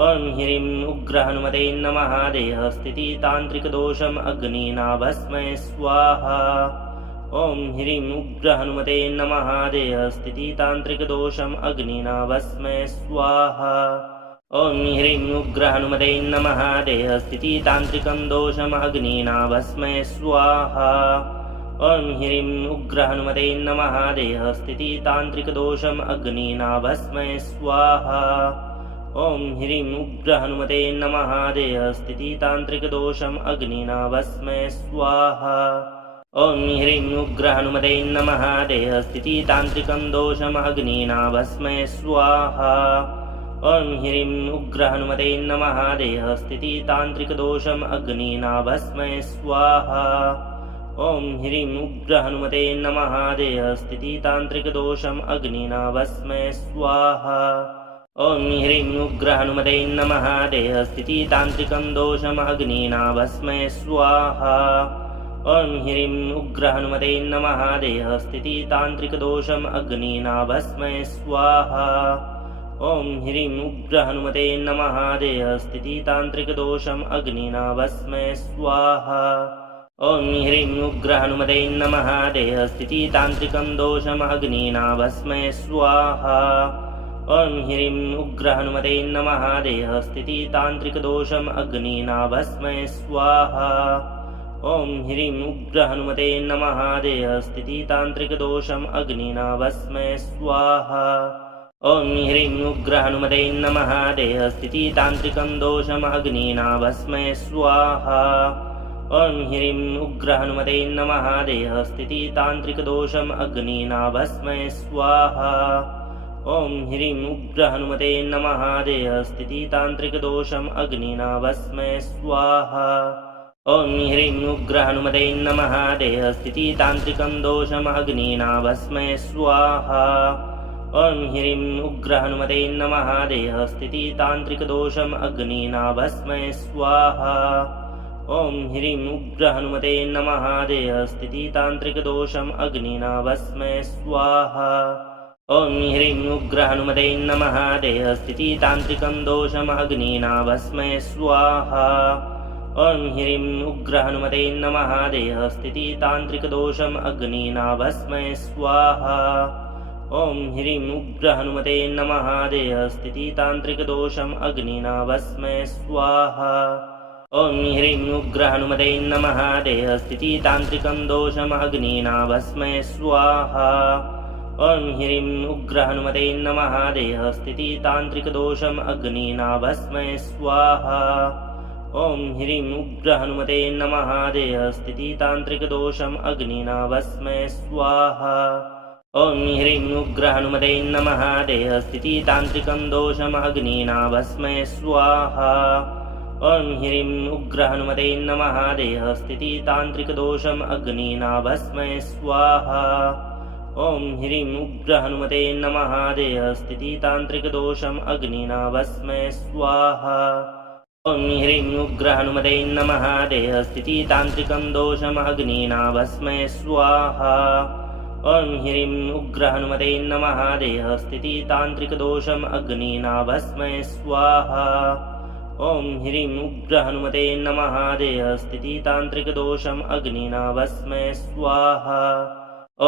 ॐ ह्रीं उग्रहनुमते नमः देहस्थितितान्त्रिकदोषम् अग्निना भस्मय स्वाहा ॐ ह्रीं उग्रहनुमते नमः देहस्थितितान्त्रिकदोषम् अग्निना भस्मय स्वाहा ॐ ह्रीं उग्रहनुमते नमः देहस्थितितान्त्रिकं दोषम् अग्निना भस्मय स्वाहा ॐ ह्रीं उग्रहनुमते नमः देहस्थितितान्त्रिकदोषम् अग्निना भस्मय स्वाहा ॐ ह्रीं उग्रहनुमते नमः देहस्थितितान्त्रिकदोषम् अग्निना भस्मय स्वाहा ॐ ह्रीं उग्रहनुमते नमः देहस्थितितान्त्रिकं दोषम् अग्निना भस्मय स्वाहा ॐ ह्रीं उग्रहनुमते नमः देहस्थितितान्त्रिकदोषम् अग्निना भस्मय स्वाहा ॐ ह्रीं उग्रहनुमते नमः देहस्थितितान्त्रिकदोषम् अग्निना भस्मय स्वाहा ॐ ह्रीं उग्रहनुमते नमः देहस्थितितान्त्रिकं दोषम् अग्निना भस्मय स्वाहा ॐ ह्रीं उग्रहनुमते नमः देहस्थितितान्त्रिकदोषम् अग्निना भस्मय स्वाहा ॐ ह्रीं उग्रहनुमते नमः देहस्थितितान्त्रिकदोषम् अग्निना भस्मय स्वाहा ॐ ह्रीं उग्रहनुमते नमः देहस्थितितान्त्रिकं दोषम् अग्निना भस्मय स्वाहा ॐ ह्रीं उग्रहनुमते नमः देहस्थितितान्त्रिकदोषम् अग्निना भस्मय स्वाहा ॐ ह्रीं उग्रहनुमते नमः देहस्थितितान्त्रिकदोषम् अग्निना भस्मय स्वाहा ॐ ह्रीं उग्रहनुमते नमः देहस्थितितान्त्रिकं दोषम् अग्निना भस्मय स्वाहा ॐ ह्रीं उग्रहनुमते नमः देहस्थितितान्त्रिकदोषम् अग्निना भस्मय स्वाहा ॐ ह्रीं उग्रहनुमते नमः देहस्थितितान्त्रिकदोषम् अग्निना भस्मय स्वाहा ॐ ह्रीं उग्रहनुमते नमः देहस्थितितान्त्रिकं दोषमग्निना भस्मय स्वाहा ॐ ह्रीं उग्रहनुमते नमः देहस्थितितान्त्रिकदोषम् अग्निना भस्मय स्वाहा ॐ ह्रीं उग्रहनुमते नमः देहस्थितितान्त्रिकदोषम् अग्निना भस्मय स्वाहा ॐ ह्रीं उग्रहनुमते नमः देहस्थितितान्त्रिकं दोषम् अग्निना भस्मय स्वाहा ॐ ह्रीं उग्रहनुमते नमः देहस्थितितान्त्रिकदोषम् अग्निना भस्मय स्वाहा ॐ ह्रीं उग्रहनुमते नमः देहस्थितितान्त्रिकदोषम् अग्निना भस्मय स्वाहा ॐ ह्रीं उग्रहनुमते नमः देहस्थितितान्त्रिकं दोषम् अग्निना भस्मय स्वाहा ॐ ह्रीं उग्रहनुमते नमः देहस्थितितान्त्रिकदोषम् अग्निना भस्मय स्वाहा ॐ ह्रीं उग्रहनुमते नमः देहस्थितितान्त्रिकदोषम् अग्निना भस्मय स्वाहा ॐ ह्रीं उग्रहनुमते नमः देहस्थितितान्त्रिकं दोषम् अग्निना भस्मय स्वाहा ॐ ह्रीं उग्रहनुमते नमः देहस्थितितान्त्रिकदोषम् अग्निना भस्मय स्वाहा ॐ ह्रीं उग्रहनुमते नमः देहस्थितितान्त्रिकदोषम् अग्निना भस्मय स्वाहा ॐ ह्रीं उग्रहनुमते नमः देहस्थितितान्त्रिकं दोषम् अग्निना भस्मय स्वाहा ॐ ह्रीं उग्रहनुमते नमः देहस्थितितान्त्रिकदोषम् अग्निना भस्मय स्वाहा ॐ ह्रीं उग्रहनुमते नमः देहस्थितितान्त्रिकदोषम् अग्निना भस्मय स्वाहा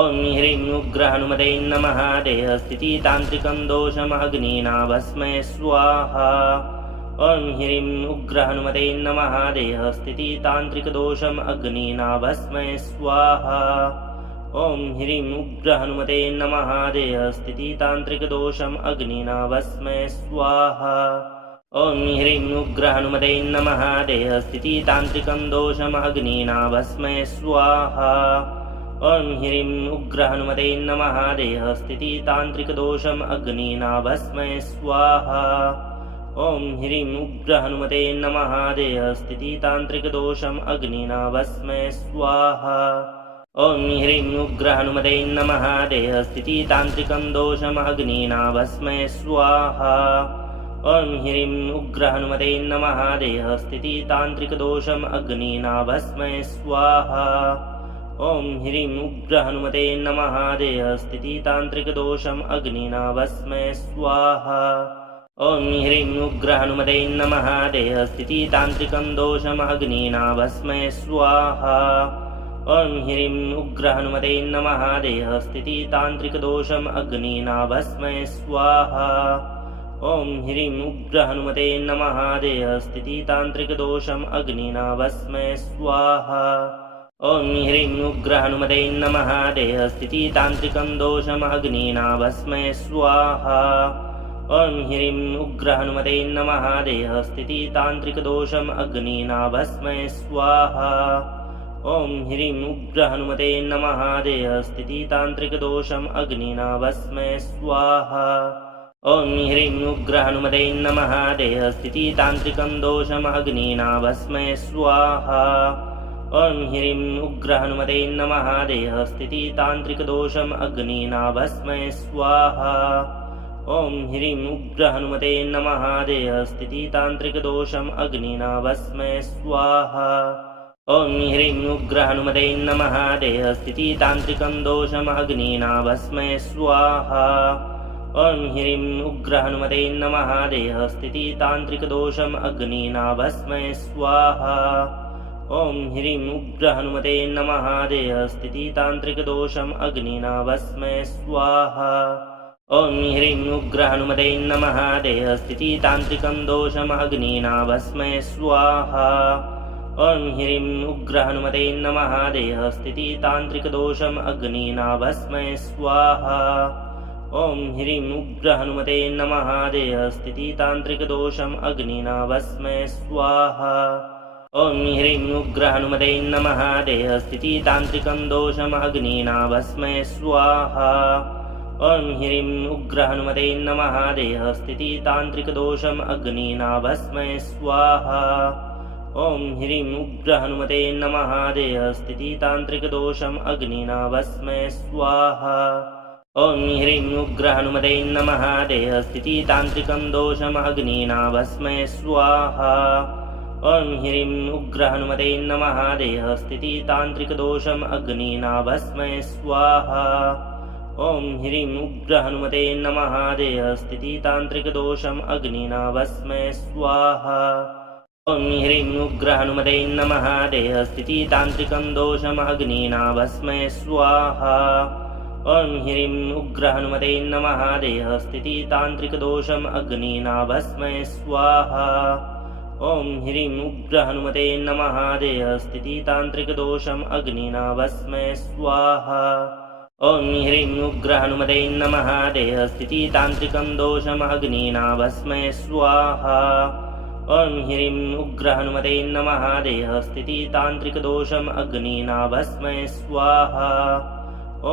ॐ ह्रीं उग्रहनुमते नमः देहस्थितितान्त्रिकं दोषम् अग्निना भस्मय स्वाहा ॐ ह्रीं उग्रहनुमते नमः देहस्थितितान्त्रिकदोषम् अग्निना भस्मय स्वाहा ॐ ह्रीं उग्रहनुमते नमः देहस्थितितान्त्रिकदोषम् अग्निना भस्मय स्वाहा ॐ ह्रीं उग्रहनुमते नमः देहस्थितितान्त्रिकं दोषम् अग्निना भस्मय स्वाहा ॐ ह्रीं उग्रहनुमते नमः देहस्थितितान्त्रिकदोषम् अग्निना भस्मय स्वाहा ॐ ह्रीं उग्रहनुमते नमः देहस्थितितान्त्रिकदोषम् अग्निना भस्मय स्वाहा ॐ ह्रीं उग्रहनुमते नमः देहस्थितितान्त्रिकं दोषम् अग्निना भस्मय स्वाहा ॐ ह्रीं उग्रहनुमते नमः देहस्थितितान्त्रिकदोषम् अग्निना भस्मय स्वाहा ॐ ह्रीं उग्रहनुमते नमः देहस्थितितान्त्रिकदोषम् अग्निना भस्मय स्वाहा ॐ ह्रीं उग्रहनुमते नमः देहस्थितितान्त्रिकं दोषम् अग्निना भस्मय स्वाहा ॐ ह्रीं उग्रहनुमते नमः देहस्थितितान्त्रिकदोषम् अग्निना भस्मय स्वाहा ॐ ह्रीं उग्रहनुमते नमः देहस्थितितान्त्रिकदोषम् अग्निना भस्मय स्वाहा ॐ ह्रीं उग्रहनुमते नमः देहस्थितितान्त्रिकं दोषम् अग्निना भस्मय स्वाहा ॐ ह्रीं उग्रहनुमते नमः देहस्थितितान्त्रिकदोषम् अग्निना भस्मय स्वाहा ॐ ह्रीं उग्रहनुमते नमः देहस्थितितान्त्रिकदोषम् अग्निना भस्मय स्वाहा ॐ ह्रीं उग्रहनुमते नमः देहस्थितितान्त्रिकं दोषम् अग्निना भस्मय स्वाहा ॐ ह्रीं उग्रहनुमते नमः देहस्थितितान्त्रिकदोषम् अग्निना भस्मय स्वाहा ॐ ह्रीं उग्रहनुमते नमः देहस्थितितान्त्रिकदोषम् अग्निना भस्मय स्वाहा ॐ ह्रीं उग्रहनुमते नमः देहस्थितितान्त्रिकं दोषम् अग्निना भस्मय स्वाहा ॐ ह्रीं उग्रहनुमते नमः देहस्थितितान्त्रिकदोषम् अग्निना भस्मय स्वाहा ॐ ह्रीं उग्रहनुमते नमः देहस्थितितान्त्रिकदोषम् अग्निना भस्मय स्वाहा ॐ ह्रीं उग्रहनुमते नमः देहस्थितितान्त्रिकं दोषम् अग्निना भस्मय स्वाहा ॐ ह्रीं उग्रहनुमते नमः देहस्थितितान्त्रिकदोषम् अग्निना भस्मय स्वाहा ॐ ह्रीं उग्रहनुमते नमः देहस्थितितान्त्रिकदोषम् अग्निना भस्मय स्वाहा ॐ ह्रीं उग्रहनुमते नमः देहस्थितितान्त्रिकं दोषम् अग्निना भस्मय स्वाहा ॐ ह्रीं उग्रहनुमते नमः देहस्थितितान्त्रिकदोषम् अग्निना भस्मय स्वाहा ॐ ह्रीं उग्रहनुमते नमः देहस्थितितान्त्रिकदोषम् अग्निना भस्मय स्वाहा ॐ ह्रीं उग्रहनुमते नमः देहस्थितितान्त्रिकं दोषम् अग्निना भस्मय स्वाहा ॐ ह्रीं उग्रहनुमते नमः देहस्थितितान्त्रिकदोषम् अग्निना भस्मय स्वाहा ॐ ह्रीं उग्रहनुमते नमः देहस्थितितान्त्रिकदोषम् अग्निना भस्मय स्वाहा ॐ ह्रीं उग्रहनुमते नमः देहस्थितितान्त्रिकं दोषम् अग्निना भस्मय स्वाहा ॐ ह्रीं उग्रहनुमते नमः देहस्थितितान्त्रिकदोषम् अग्निना भस्मय स्वाहा ॐ ह्रीं उग्रहनुमते नमः देहस्थितितान्त्रिकदोषम् अग्निना भस्मय स्वाहा ॐ ह्रीं उग्रहनुमते नमः देहस्थितितान्त्रिकं दोषम् अग्निना भस्मय स्वाहा ॐ ह्रीं उग्रहनुमते नमः देहस्थितितान्त्रिकदोषम् अग्निना भस्मय स्वाहा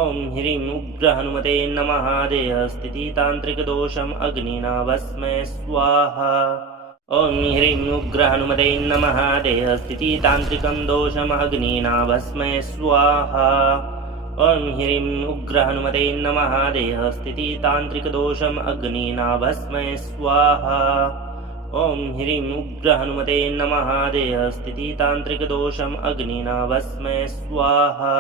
ॐ ह्रीं उग्रहनुमते नमः देहस्थितितान्त्रिकदोषम् अग्निना भस्मय स्वाहा ॐ ह्रीं उग्रहनुमते नमः देहस्थितितान्त्रिकं दोषम् अग्निना भस्मय स्वाहा ॐ ह्रीं उग्रहनुमते नमः देहस्थितितान्त्रिकदोषम् अग्निना भस्मय स्वाहा ॐ ह्रीं उग्रहनुमते नमः देहस्थितितान्त्रिकदोषम् अग्निना भस्मय स्वाहा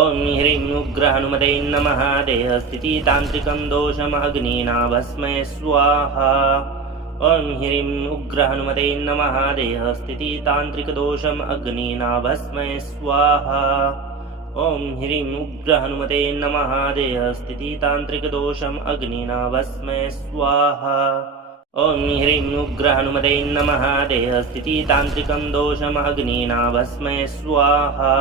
ॐ ह्रीं उग्रहनुमते नमः देहस्थितितान्त्रिकं दोषम् अग्निना भस्मय स्वाहा ॐ ह्रीं उग्रहनुमते नमः देहस्थितितान्त्रिकदोषम् अग्निना भस्मय स्वाहा ॐ ह्रीं उग्रहनुमते नमः देहस्थितितान्त्रिकदोषम् अग्निना भस्मय स्वाहा ॐ ह्रीं उग्रहनुमते नमः देहस्थितितान्त्रिकं दोषम् अग्निना भस्मय स्वाहा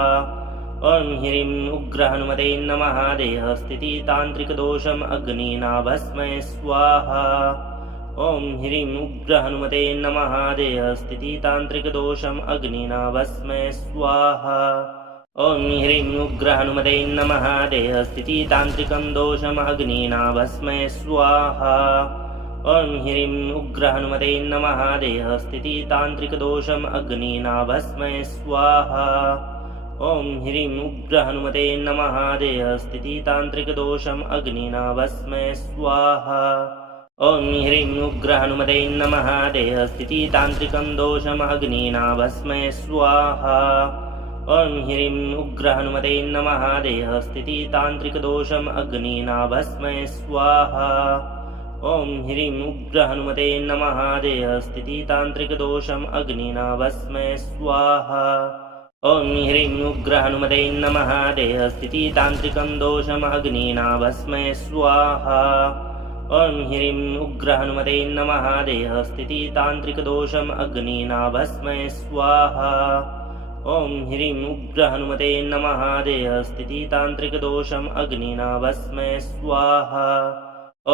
ॐ ह्रीं उग्रहनुमते नमः देहस्थितितान्त्रिकदोषम् अग्निना भस्मय स्वाहा ॐ ह्रीं उग्रहनुमते नमः देहस्थितितान्त्रिकदोषम् अग्निना भस्मय स्वाहा ॐ ह्रीं उग्रहनुमते नमः देहस्थितितान्त्रिकं दोषम् अग्निना भस्मय स्वाहा ॐ ह्रीं उग्रहनुमते नमः देहस्थितितान्त्रिकदोषम् अग्निना भस्मय स्वाहा ॐ ह्रीं उग्रहनुमते नमः देहस्थितितान्त्रिकदोषम् अग्निना भस्मय स्वाहा ॐ ह्रीं उग्रहनुमते नमः देहस्थितितान्त्रिकं दोषम् अग्निना भस्मय स्वाहा ॐ ह्रीं उग्रहनुमते नमः देहस्थितितान्त्रिकदोषम् अग्निना भस्मय स्वाहा ॐ ह्रीं उग्रहनुमते नमः देहस्थितितान्त्रिकदोषम् अग्निना भस्मय स्वाहा ॐ ह्रीं उग्रहनुमते नमः देहस्थितितान्त्रिकं दोषम् अग्निना भस्मय स्वाहा ॐ ह्रीं उग्रहनुमते नमः देहस्थितितान्त्रिकदोषम् अग्निना भस्मय स्वाहा ॐ ह्रीं उग्रहनुमते नमः देहस्थितितान्त्रिकदोषम् अग्निना भस्मय स्वाहा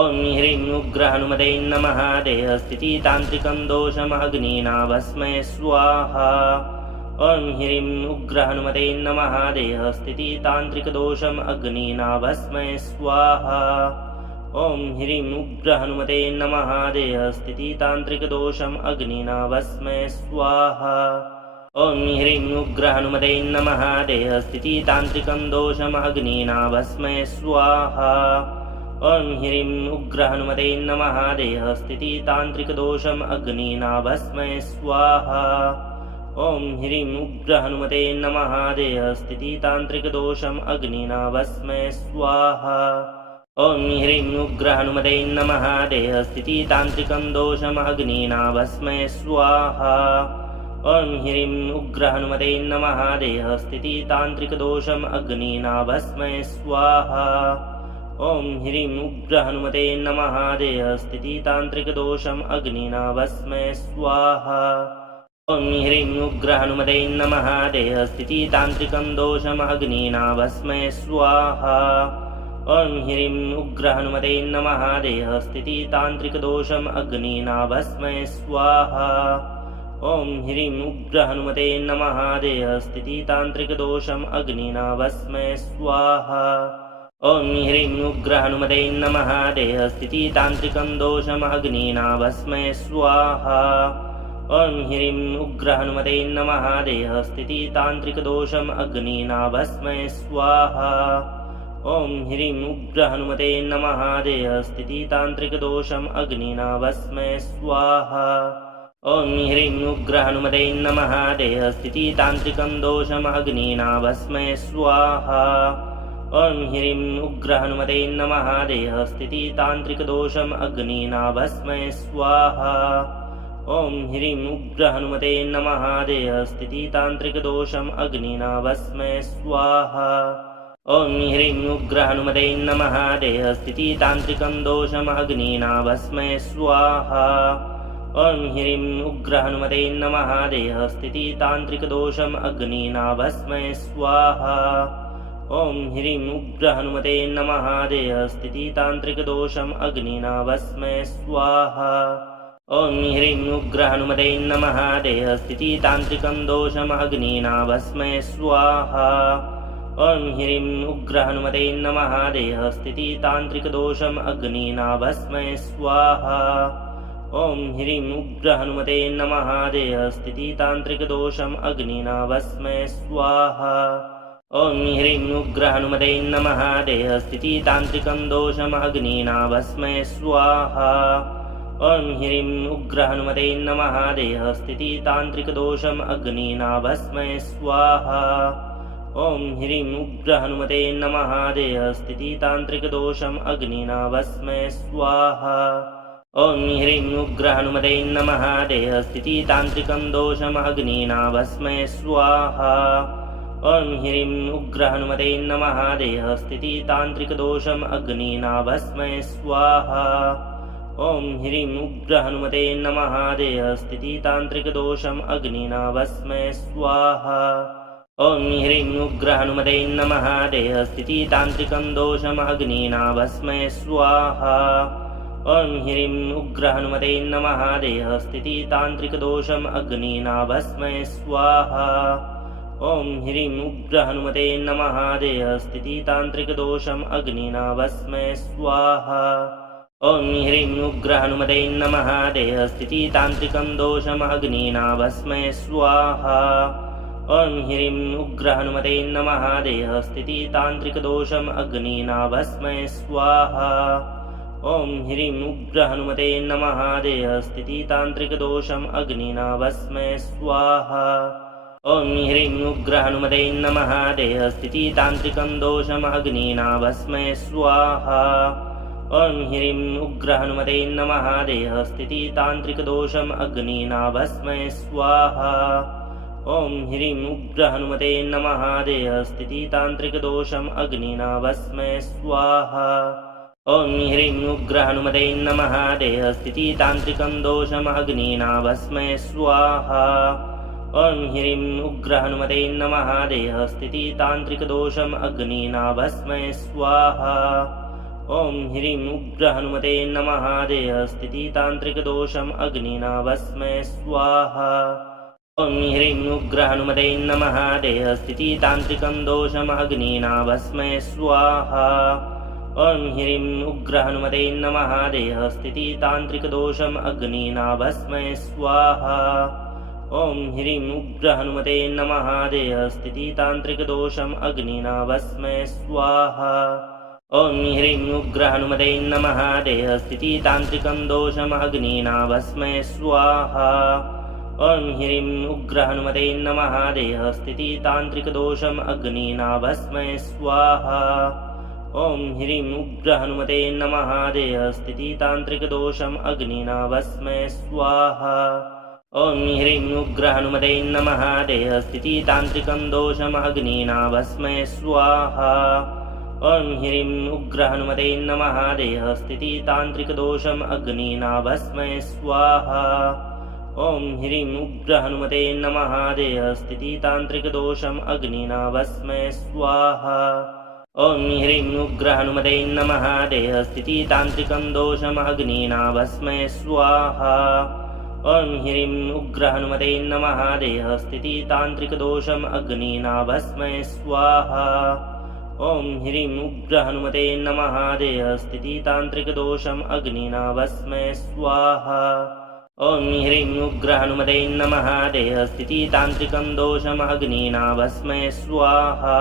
ॐ ह्रीं उग्रहनुमते नमः देहस्थितितान्त्रिकं दोषम् अग्निना भस्मय स्वाहा ॐ ह्रीं उग्रहनुमते नमः देहस्थितितान्त्रिकदोषम् अग्निना भस्मय स्वाहा ॐ ह्रीं उग्रहनुमते नमः देहस्थितितान्त्रिकदोषम् अग्निना भस्मय स्वाहा ॐ ह्रीं उग्रहनुमते नमः देहस्थितितान्त्रिकं दोषम् अग्निना भस्मय स्वाहा ॐ ह्रीं उग्रहनुमते नमः देहस्थितितान्त्रिकदोषम् अग्निना भस्मय स्वाहा ॐ ह्रीं उग्रहनुमते नमः देहस्थितितान्त्रिकदोषम् अग्निना भस्मय स्वाहा ॐ ह्रीं उग्रहनुमते नमः देहस्थितितान्त्रिकं दोषम् अग्निना भस्मय स्वाहा ॐ ह्रीं उग्रहनुमते नमः देहस्थितितान्त्रिकदोषम् अग्निना भस्मय स्वाहा ॐ ह्रीं उग्रहनुमते नमः देहस्थितितान्त्रिकदोषम् अग्निना भस्मय स्वाहा ॐ ह्रीं उग्रहनुमते नमः देहस्थितितान्त्रिकं दोषम् अग्निना भस्मय स्वाहा ॐ ह्रीं उग्रहनुमते नमः देहस्थितितान्त्रिकदोषम् अग्निना भस्मय स्वाहा ॐ ह्रीं उग्रहनुमते नमः देहस्थितितान्त्रिकदोषम् अग्निना भस्मय स्वाहा ॐ ह्रीं उग्रहनुमते नमः देहस्थितितान्त्रिकं दोषम् अग्निना भस्मय स्वाहा ॐ ह्रीं उग्रहनुमते नमः देहस्थितितान्त्रिकदोषम् अग्निना भस्मय स्वाहा ॐ ह्रीं उग्रहनुमते नमः देहस्थितितान्त्रिकदोषम् अग्निना भस्मय स्वाहा ॐ ह्रीं उग्रहनुमते नमः देहस्थितितान्त्रिकं दोषम् अग्निना भस्मय स्वाहा ॐ ह्रीं उग्रहनुमते नमः देहस्थितितान्त्रिकदोषम् अग्निना भस्मय स्वाहा ॐ ह्रीं उग्रहनुमते नमः देहस्थितितान्त्रिकदोषम् अग्निना भस्मय स्वाहा ॐ ह्रीं उग्रहनुमते नमः देहस्थितितान्त्रिकं दोषम् अग्निना भस्मय स्वाहा ॐ ह्रीं उग्रहनुमते नमः देहस्थितितान्त्रिकदोषम् अग्निना भस्मय स्वाहा ॐ ह्रीं उग्रहनुमते नमः देहस्थितितान्त्रिकदोषम् अग्निना भस्मय स्वाहा ॐ ह्रीं उग्रहनुमते नमः देहस्थितितान्त्रिकं दोषम् अग्निना भस्मय स्वाहा ॐ ह्रीं उग्रहनुमते नमः देहस्थितितान्त्रिकदोषम् अग्निना भस्मय स्वाहा ॐ ह्रीं उग्रहनुमते नमः देहस्थितितान्त्रिकदोषम् अग्निना भस्मय स्वाहा ॐ ह्रीं उग्रहनुमते नमः देहस्थितितान्त्रिकं दोषम् अग्निना भस्मय स्वाहा ॐ ह्रीं उग्रहनुमते नमः देहस्थितितान्त्रिकदोषम् अग्निना भस्मय स्वाहा ॐ ह्रीं उग्रहनुमते नमः देहस्थितितान्त्रिकदोषम् अग्निना भस्मय स्वाहा ॐ ह्रीं उग्रहनुमते नमः देहस्थितितान्त्रिकं दोषम् अग्निना भस्मय स्वाहा ॐ ह्रीं उग्रहनुमते नमः देहस्थितितान्त्रिकदोषम् अग्निना भस्मय स्वाहा ॐ ह्रीं उग्रहनुमते नमः देहस्थितितान्त्रिकदोषम् अग्निना भस्मय स्वाहा ॐ ह्रीं उग्रहनुमते नमः देहस्थितितान्त्रिकं दोषम् अग्निना भस्मय स्वाहा ॐ ह्रीं उग्रहनुमते नमः देहस्थितितान्त्रिकदोषम् अग्निना भस्मय स्वाहा ॐ ह्रीं उग्रहनुमते नमः देहस्थितितान्त्रिकदोषम् अग्निना भस्मय स्वाहा ॐ ह्रीं उग्रहनुमते नमः देहस्थितितान्त्रिकं दोषम् अग्निना भस्मय स्वाहा ॐ ह्रीं उग्रहनुमते नमः देहस्थितितान्त्रिकदोषम् अग्निना भस्मय स्वाहा ॐ ह्रीं उग्रहनुमते नमः देहस्थितितान्त्रिकदोषम् अग्निना भस्मय स्वाहा ॐ ह्रीं उग्रहनुमते नमः देहस्थितितान्त्रिकं दोषम् अग्निना भस्मय स्वाहा ॐ ह्रीं उग्रहनुमते नमः देहस्थितितान्त्रिकदोषम् अग्निना भस्मय स्वाहा ॐ ह्रीं उग्रहनुमते नमः देहस्थितितान्त्रिकदोषम् अग्निना भस्मय स्वाहा ॐ ह्रीं उग्रहनुमते नमः देहस्थितितान्त्रिकं दोषम् अग्निना भस्मय स्वाहा ॐ ह्रीं उग्रहनुमते नमः देहस्थितितान्त्रिकदोषम् अग्निना भस्मय स्वाहा ॐ ह्रीं उग्रहनुमते नमः देहस्थितितान्त्रिकदोषम् अग्निना भस्मय स्वाहा ॐ ह्रीं उग्रहनुमते नमः देहस्थितितान्त्रिकं दोषम् अग्निना भस्मय स्वाहा ॐ ह्रीं उग्रहनुमते नमः देहस्थितितान्त्रिकदोषम् अग्निना भस्मय स्वाहा ॐ ह्रीं उग्रहनुमते नमः देहस्थितितान्त्रिकदोषम् अग्निना भस्मय स्वाहा ॐ ह्रीं उग्रहनुमते नमः देहस्थितितान्त्रिकं दोषम् अग्निना भस्मय स्वाहा ॐ ह्रीं उग्रहनुमते नमः देहस्थितितान्त्रिकदोषम् अग्निना भस्मय स्वाहा ॐ ह्रीं उग्रहनुमते नमः देहस्थितितान्त्रिकदोषम् अग्निना भस्मय स्वाहा ॐ ह्रीं उग्रहनुमते नमः देहस्थितितान्त्रिकं दोषम् अग्निना भस्मय स्वाहा ॐ ह्रीं उग्रहनुमते नमः देहस्थितितान्त्रिकदोषम् अग्निना भस्मय स्वाहा ॐ ह्रीं उग्रहनुमते नमः देहस्थितितान्त्रिकदोषम् अग्निना भस्मय स्वाहा ॐ ह्रीं उग्रहनुमते नमः देहस्थितितान्त्रिकं दोषम् अग्निना भस्मय स्वाहा ॐ ह्रीं उग्रहनुमते नमः देहस्थितितान्त्रिकदोषम् अग्निना भस्मय स्वाहा ॐ ह्रीं उग्रहनुमते नमः देहस्थितितान्त्रिकदोषम् अग्निना भस्मय स्वाहा ॐ ह्रीं उग्रहनुमते नमः देहस्थितितान्त्रिकं दोषमग्निना भस्मय स्वाहा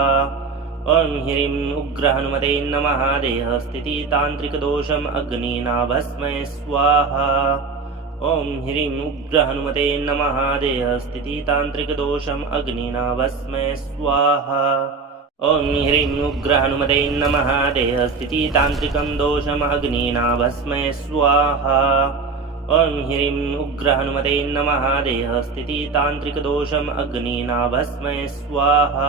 ॐ ह्रीं उग्रहनुमते नमः देहस्थितितान्त्रिकदोषम् अग्निना भस्मय स्वाहा ॐ ह्रीं उग्रहनुमते नमः देहस्थितितान्त्रिकदोषम् अग्निना भस्मय स्वाहा ॐ ह्रीं उग्रहनुमते नमः देहस्थितितान्त्रिकं दोषम् अग्निना भस्मय स्वाहा ॐ ह्रीं उग्रहनुमते नमः देहस्थितितान्त्रिकदोषम् अग्निना भस्मय स्वाहा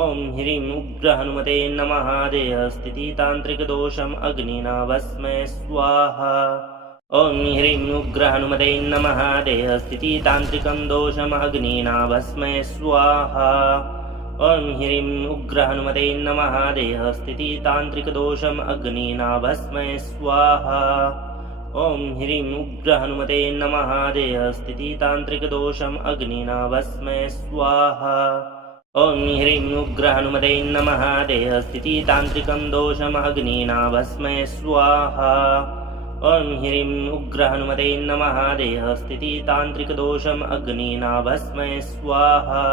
ॐ ह्रीं उग्रहनुमते नमः देहस्थितितान्त्रिकदोषम् अग्निना भस्मय स्वाहा ॐ ह्रीं उग्रहनुमते नमः देहस्थितितान्त्रिकं दोषम् अग्निना भस्मय स्वाहा ॐ ह्रीं उग्रहनुमते नमः देहस्थितितान्त्रिकदोषम् अग्निना भस्मय स्वाहा ॐ ह्रीं उग्रहनुमते नमः देहस्थितितान्त्रिकदोषम् अग्निना भस्मय स्वाहा ॐ ह्रीं उग्रहनुमते नमः देहस्थितितान्त्रिकं दोषम् अग्निना भस्मय स्वाहा ॐ ह्रीं उग्रहनुमते नमः देहस्थितितान्त्रिकदोषम् अग्निना भस्मय स्वाहा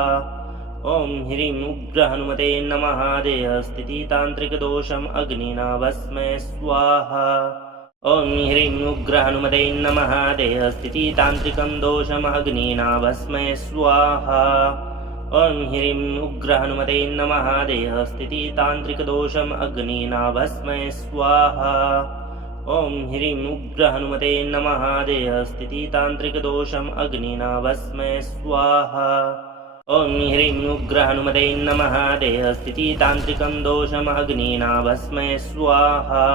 ॐ ह्रीं उग्रहनुमते नमः देहस्थितितान्त्रिकदोषम् अग्निना भस्मय स्वाहा ॐ ह्रीं उग्रहनुमते नमः देहस्थितितान्त्रिकं दोषम् अग्निना भस्मय स्वाहा ॐ ह्रीं उग्रहनुमते नमः देहस्थितितान्त्रिकदोषम् अग्निना भस्मय स्वाहा ॐ ह्रीं उग्रहनुमते नमः देहस्थितितान्त्रिकदोषम् अग्निना भस्मय स्वाहा ॐ ह्रीं उग्रहनुमते नमः देहस्थितितान्त्रिकं दोषम् अग्निना भस्मय स्वाहा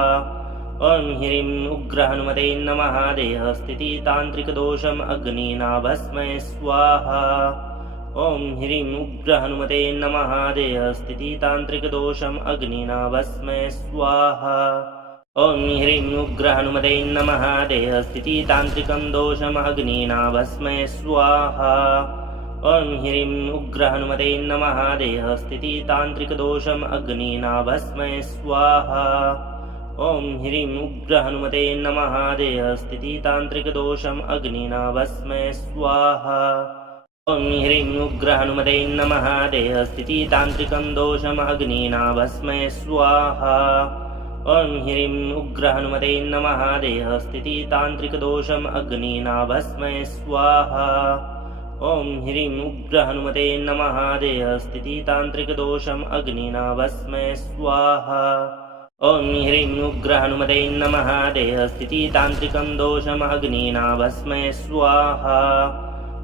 ॐ ह्रीं उग्रहनुमते नमः देहस्थितितान्त्रिकदोषम् अग्निना भस्मय स्वाहा ॐ ह्रीं उग्रहनुमते नमः देहस्थितितान्त्रिकदोषम् अग्निना भस्मय स्वाहा ॐ ह्रीं उग्रहनुमते नमः देहस्थितितान्त्रिकं दोषम् अग्निना भस्मय स्वाहा ॐ ह्रीं उग्रहनुमते नमः देहस्थितितान्त्रिकदोषम् अग्निना भस्मय स्वाहा ॐ ह्रीं उग्रहनुमते नमः देहस्थितितान्त्रिकदोषम् अग्निना भस्मय स्वाहा ॐ ह्रीं उग्रहनुमते नमः देहस्थितितान्त्रिकं दोषम् अग्निना भस्मय स्वाहा ॐ ह्रीं उग्रहनुमते नमः देहस्थितितान्त्रिकदोषम् अग्निना भस्मय स्वाहा ॐ ह्रीं उग्रहनुमते नमः देहस्थितितान्त्रिकदोषम् अग्निना भस्मय स्वाहा ॐ ह्रीं उग्रहनुमते नमः देहस्थितितान्त्रिकं दोषम् अग्निना भस्मय स्वाहा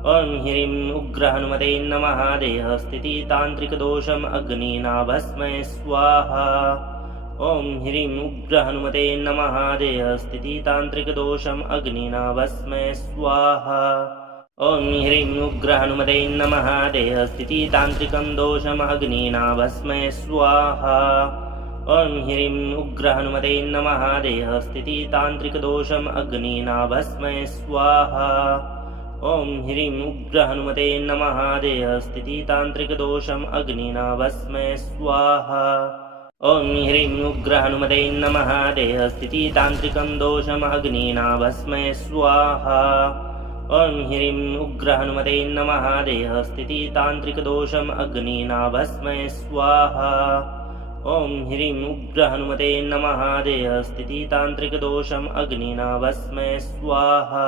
ॐ ह्रीं उग्रहनुमते नमः देहस्थितितान्त्रिकदोषम् अग्निना भस्मय स्वाहा ॐ ह्रीं उग्रहनुमते नमः देहस्थितितान्त्रिकदोषम् अग्निना भस्मय स्वाहा ॐ ह्रीं उग्रहनुमते नमः देहस्थितितान्त्रिकं दोषम् अग्निना भस्मय स्वाहा ॐ ह्रीं उग्रहनुमते नमः देहस्थितितान्त्रिकदोषम् अग्निना भस्मय स्वाहा ॐ ह्रीं उग्रहनुमते नमः देहस्थितितान्त्रिकदोषम् अग्निना भस्मय स्वाहा ॐ ह्रीं उग्रहनुमते नमः देहस्थितितान्त्रिकं दोषम् अग्निना भस्मय स्वाहा ॐ ह्रीं उग्रहनुमते नमः देहस्थितितान्त्रिकदोषम् अग्निना भस्मय स्वाहा ॐ ह्रीं उग्रहनुमते नमः देहस्थितितान्त्रिकदोषम् अग्निना भस्मय स्वाहा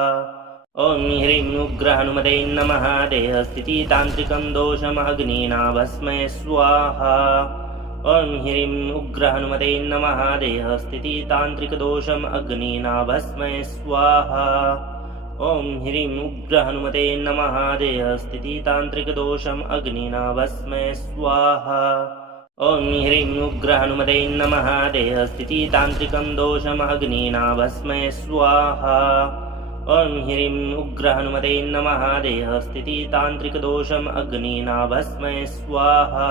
ॐ ह्रीं उग्रहनुमते नमः देहस्थितितान्त्रिकं दोषम् अग्निना भस्मय स्वाहा ॐ ह्रीं उग्रहनुमते नमः देहस्थितितान्त्रिकदोषम् अग्निना भस्मय स्वाहा ॐ ह्रीं उग्रहनुमते नमः देहस्थितितान्त्रिकदोषम् अग्निना भस्मय स्वाहा ॐ ह्रीं उग्रहनुमते नमः देहस्थितितान्त्रिकं दोषम् अग्निना भस्मय स्वाहा ॐ ह्रीं उग्रहनुमते नमः देहस्थितितान्त्रिकदोषम् अग्निना भस्मय स्वाहा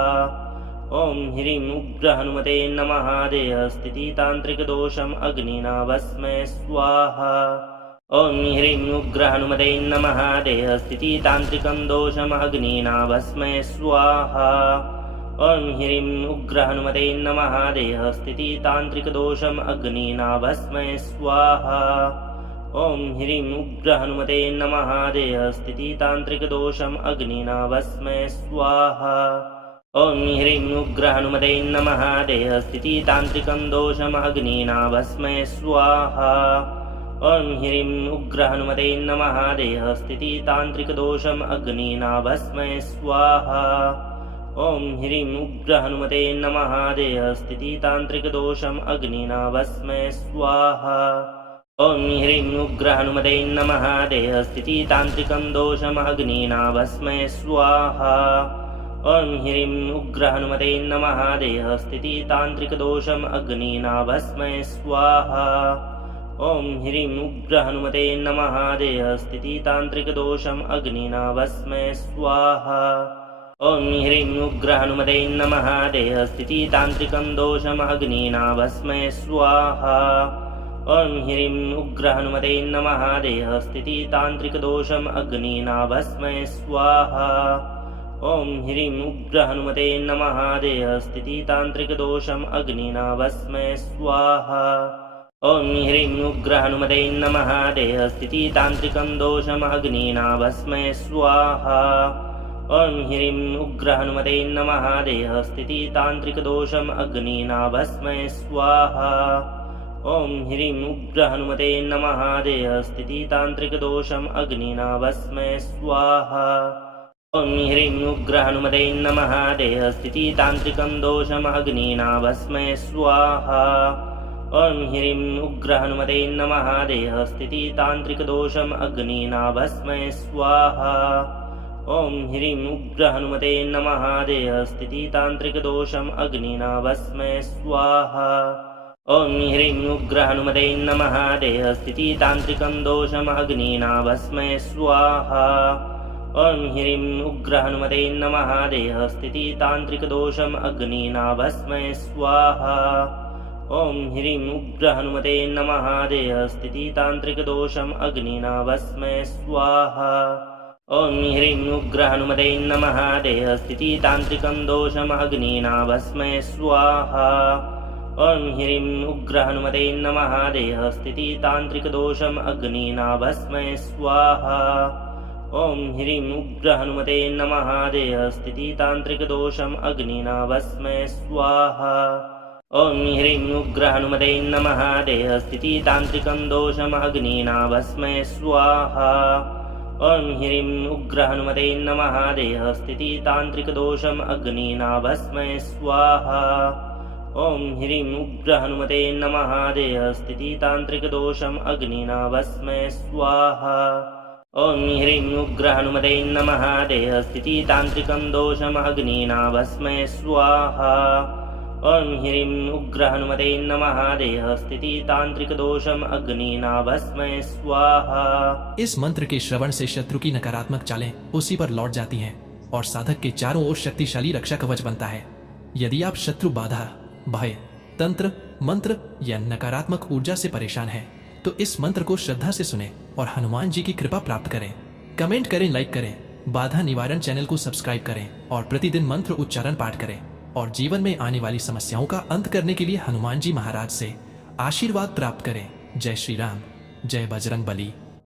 ॐ ह्रीं उग्रहनुमते नमः देहस्थितितान्त्रिकदोषम् अग्निना भस्मय स्वाहा ॐ ह्रीं उग्रहनुमते नमः देहस्थितितान्त्रिकं दोषम् अग्निना भस्मय स्वाहा ॐ ह्रीं उग्रहनुमते नमः देहस्थितितान्त्रिकदोषम् अग्निना भस्मय स्वाहा ॐ ह्रीं उग्रहनुमते नमः देहस्थितितान्त्रिकदोषम् अग्निना भस्मय स्वाहा ॐ ह्रीं उग्रहनुमते नमः देहस्थितितान्त्रिकं दोषम् अग्निना भस्मय स्वाहा ॐ ह्रीं उग्रहनुमते नमः देहस्थितितान्त्रिकदोषम् अग्निना भस्मय स्वाहा ॐ ह्रीं उग्रहनुमते नमः देहस्थितितान्त्रिकदोषम् अग्निना भस्मय स्वाहा ॐ ह्रीं उग्रहनुमते नमः देहस्थितितान्त्रिकं दोषम् अग्निना भस्मय स्वाहा ॐ ह्रीं उग्रहनुमते नमः देहस्थितितान्त्रिकदोषम् अग्निना भस्मय स्वाहा ॐ ह्रीं उग्रहनुमते नमः देहस्थितितान्त्रिकदोषम् अग्निना भस्मय स्वाहा ॐ ह्रीं उग्रहनुमते नमः देहस्थितितान्त्रिकं दोषम् अग्निना भस्मय स्वाहा ॐ ह्रीं उग्रहनुमते नमः देहस्थितितान्त्रिकदोषम् अग्निना भस्मय स्वाहा ॐ ह्रीं उग्रहनुमते नमः देहस्थितितान्त्रिकदोषम् अग्निना भस्मय स्वाहा ॐ ह्रीं उग्रहनुमते नमः देहस्थितितान्त्रिकं दोषम् अग्निना भस्मय स्वाहा ॐ ह्रीं उग्रहनुमते नमः देहस्थितितान्त्रिकदोषम् अग्निना भस्मय स्वाहा ॐ ह्रीं उग्रहनुमते नमः देहस्थितितान्त्रिकदोषम् अग्निना भस्मय स्वाहा ॐ ह्रीं उग्रहनुमते नमः देहस्थितितान्त्रिकं दोषम् अग्निना भस्मय स्वाहा ॐ ह्रीं उग्रहनुमते नमः देहस्थितितान्त्रिकदोषम् अग्निना भस्मय स्वाहा ॐ ह्रीं उग्रहनुमते नमः देहस्थितितान्त्रिकदोषम् अग्निना भस्मय स्वाहा ॐ ह्रीं उग्रहनुमते नमः देहस्थितितान्त्रिकं दोषम् अग्निना भस्मय स्वाहा ॐ ह्रीं उग्रहनुमते नमः देहस्थितितान्त्रिकदोषम् अग्निना भस्मय स्वाहा ॐ ह्रीं उग्रहनुमते नमः देहस्थितितान्त्रिकदोषम् अग्निना भस्मय स्वाहा ॐ ह्रीं उग्रहनुमते नमः देहस्थितितान्त्रिकं दोषम् अग्निना भस्मय स्वाहा ॐ ह्रीं उग्रहनुमते नमः देहस्थितितान्त्रिकदोषम् अग्निना भस्मय स्वाहा ॐ ह्रीं उग्रहनुमते नमः देहस्थितितान्त्रिकदोषम् अग्निना भस्मय स्वाहा ॐ ह्रीं उग्रहनुमते नमः देहस्थितितान्त्रिकं दोषम् अग्निना भस्मय स्वाहा ॐ ह्रीं उग्रहनुमते नमः देहस्थितितान्त्रिकदोषम् अग्निना भस्मय स्वाहा ॐ ह्रीं उग्रहनुमते नमः देहस्थितितान्त्रिकदोषम् अग्निना भस्मय स्वाहा ॐ ह्रीं उग्रहनुमते नमः देहस्थितितान्त्रिकं दोषम् अग्निना भस्मय स्वाहा ॐ ह्रीं उग्रहनुमते नमः देहस्थितितान्त्रिकदोषम् अग्निना भस्मय स्वाहा। इस मंत्र के श्रवण से शत्रु की नकारात्मक चालें उसी पर लौट जाती हैं और साधक के चारों ओर शक्तिशाली रक्षा कवच बनता है। यदि आप शत्रु बाधा, भय, तंत्र, मंत्र या नकारात्मक ऊर्जा से परेशान हैं, तो इस मंत्र को श्रद्धा से सुने और हनुमान जी की कृपा प्राप्त करें। कमेंट करें, लाइक करें, बाधा निवारण चैनल को सब्सक्राइब करें और प्रतिदिन मंत्र उच्चारण पाठ करें और जीवन में आने वाली समस्याओं का अंत करने के लिए हनुमान जी महाराज से आशीर्वाद प्राप्त करें। जय श्री राम, जय बजरंग बली।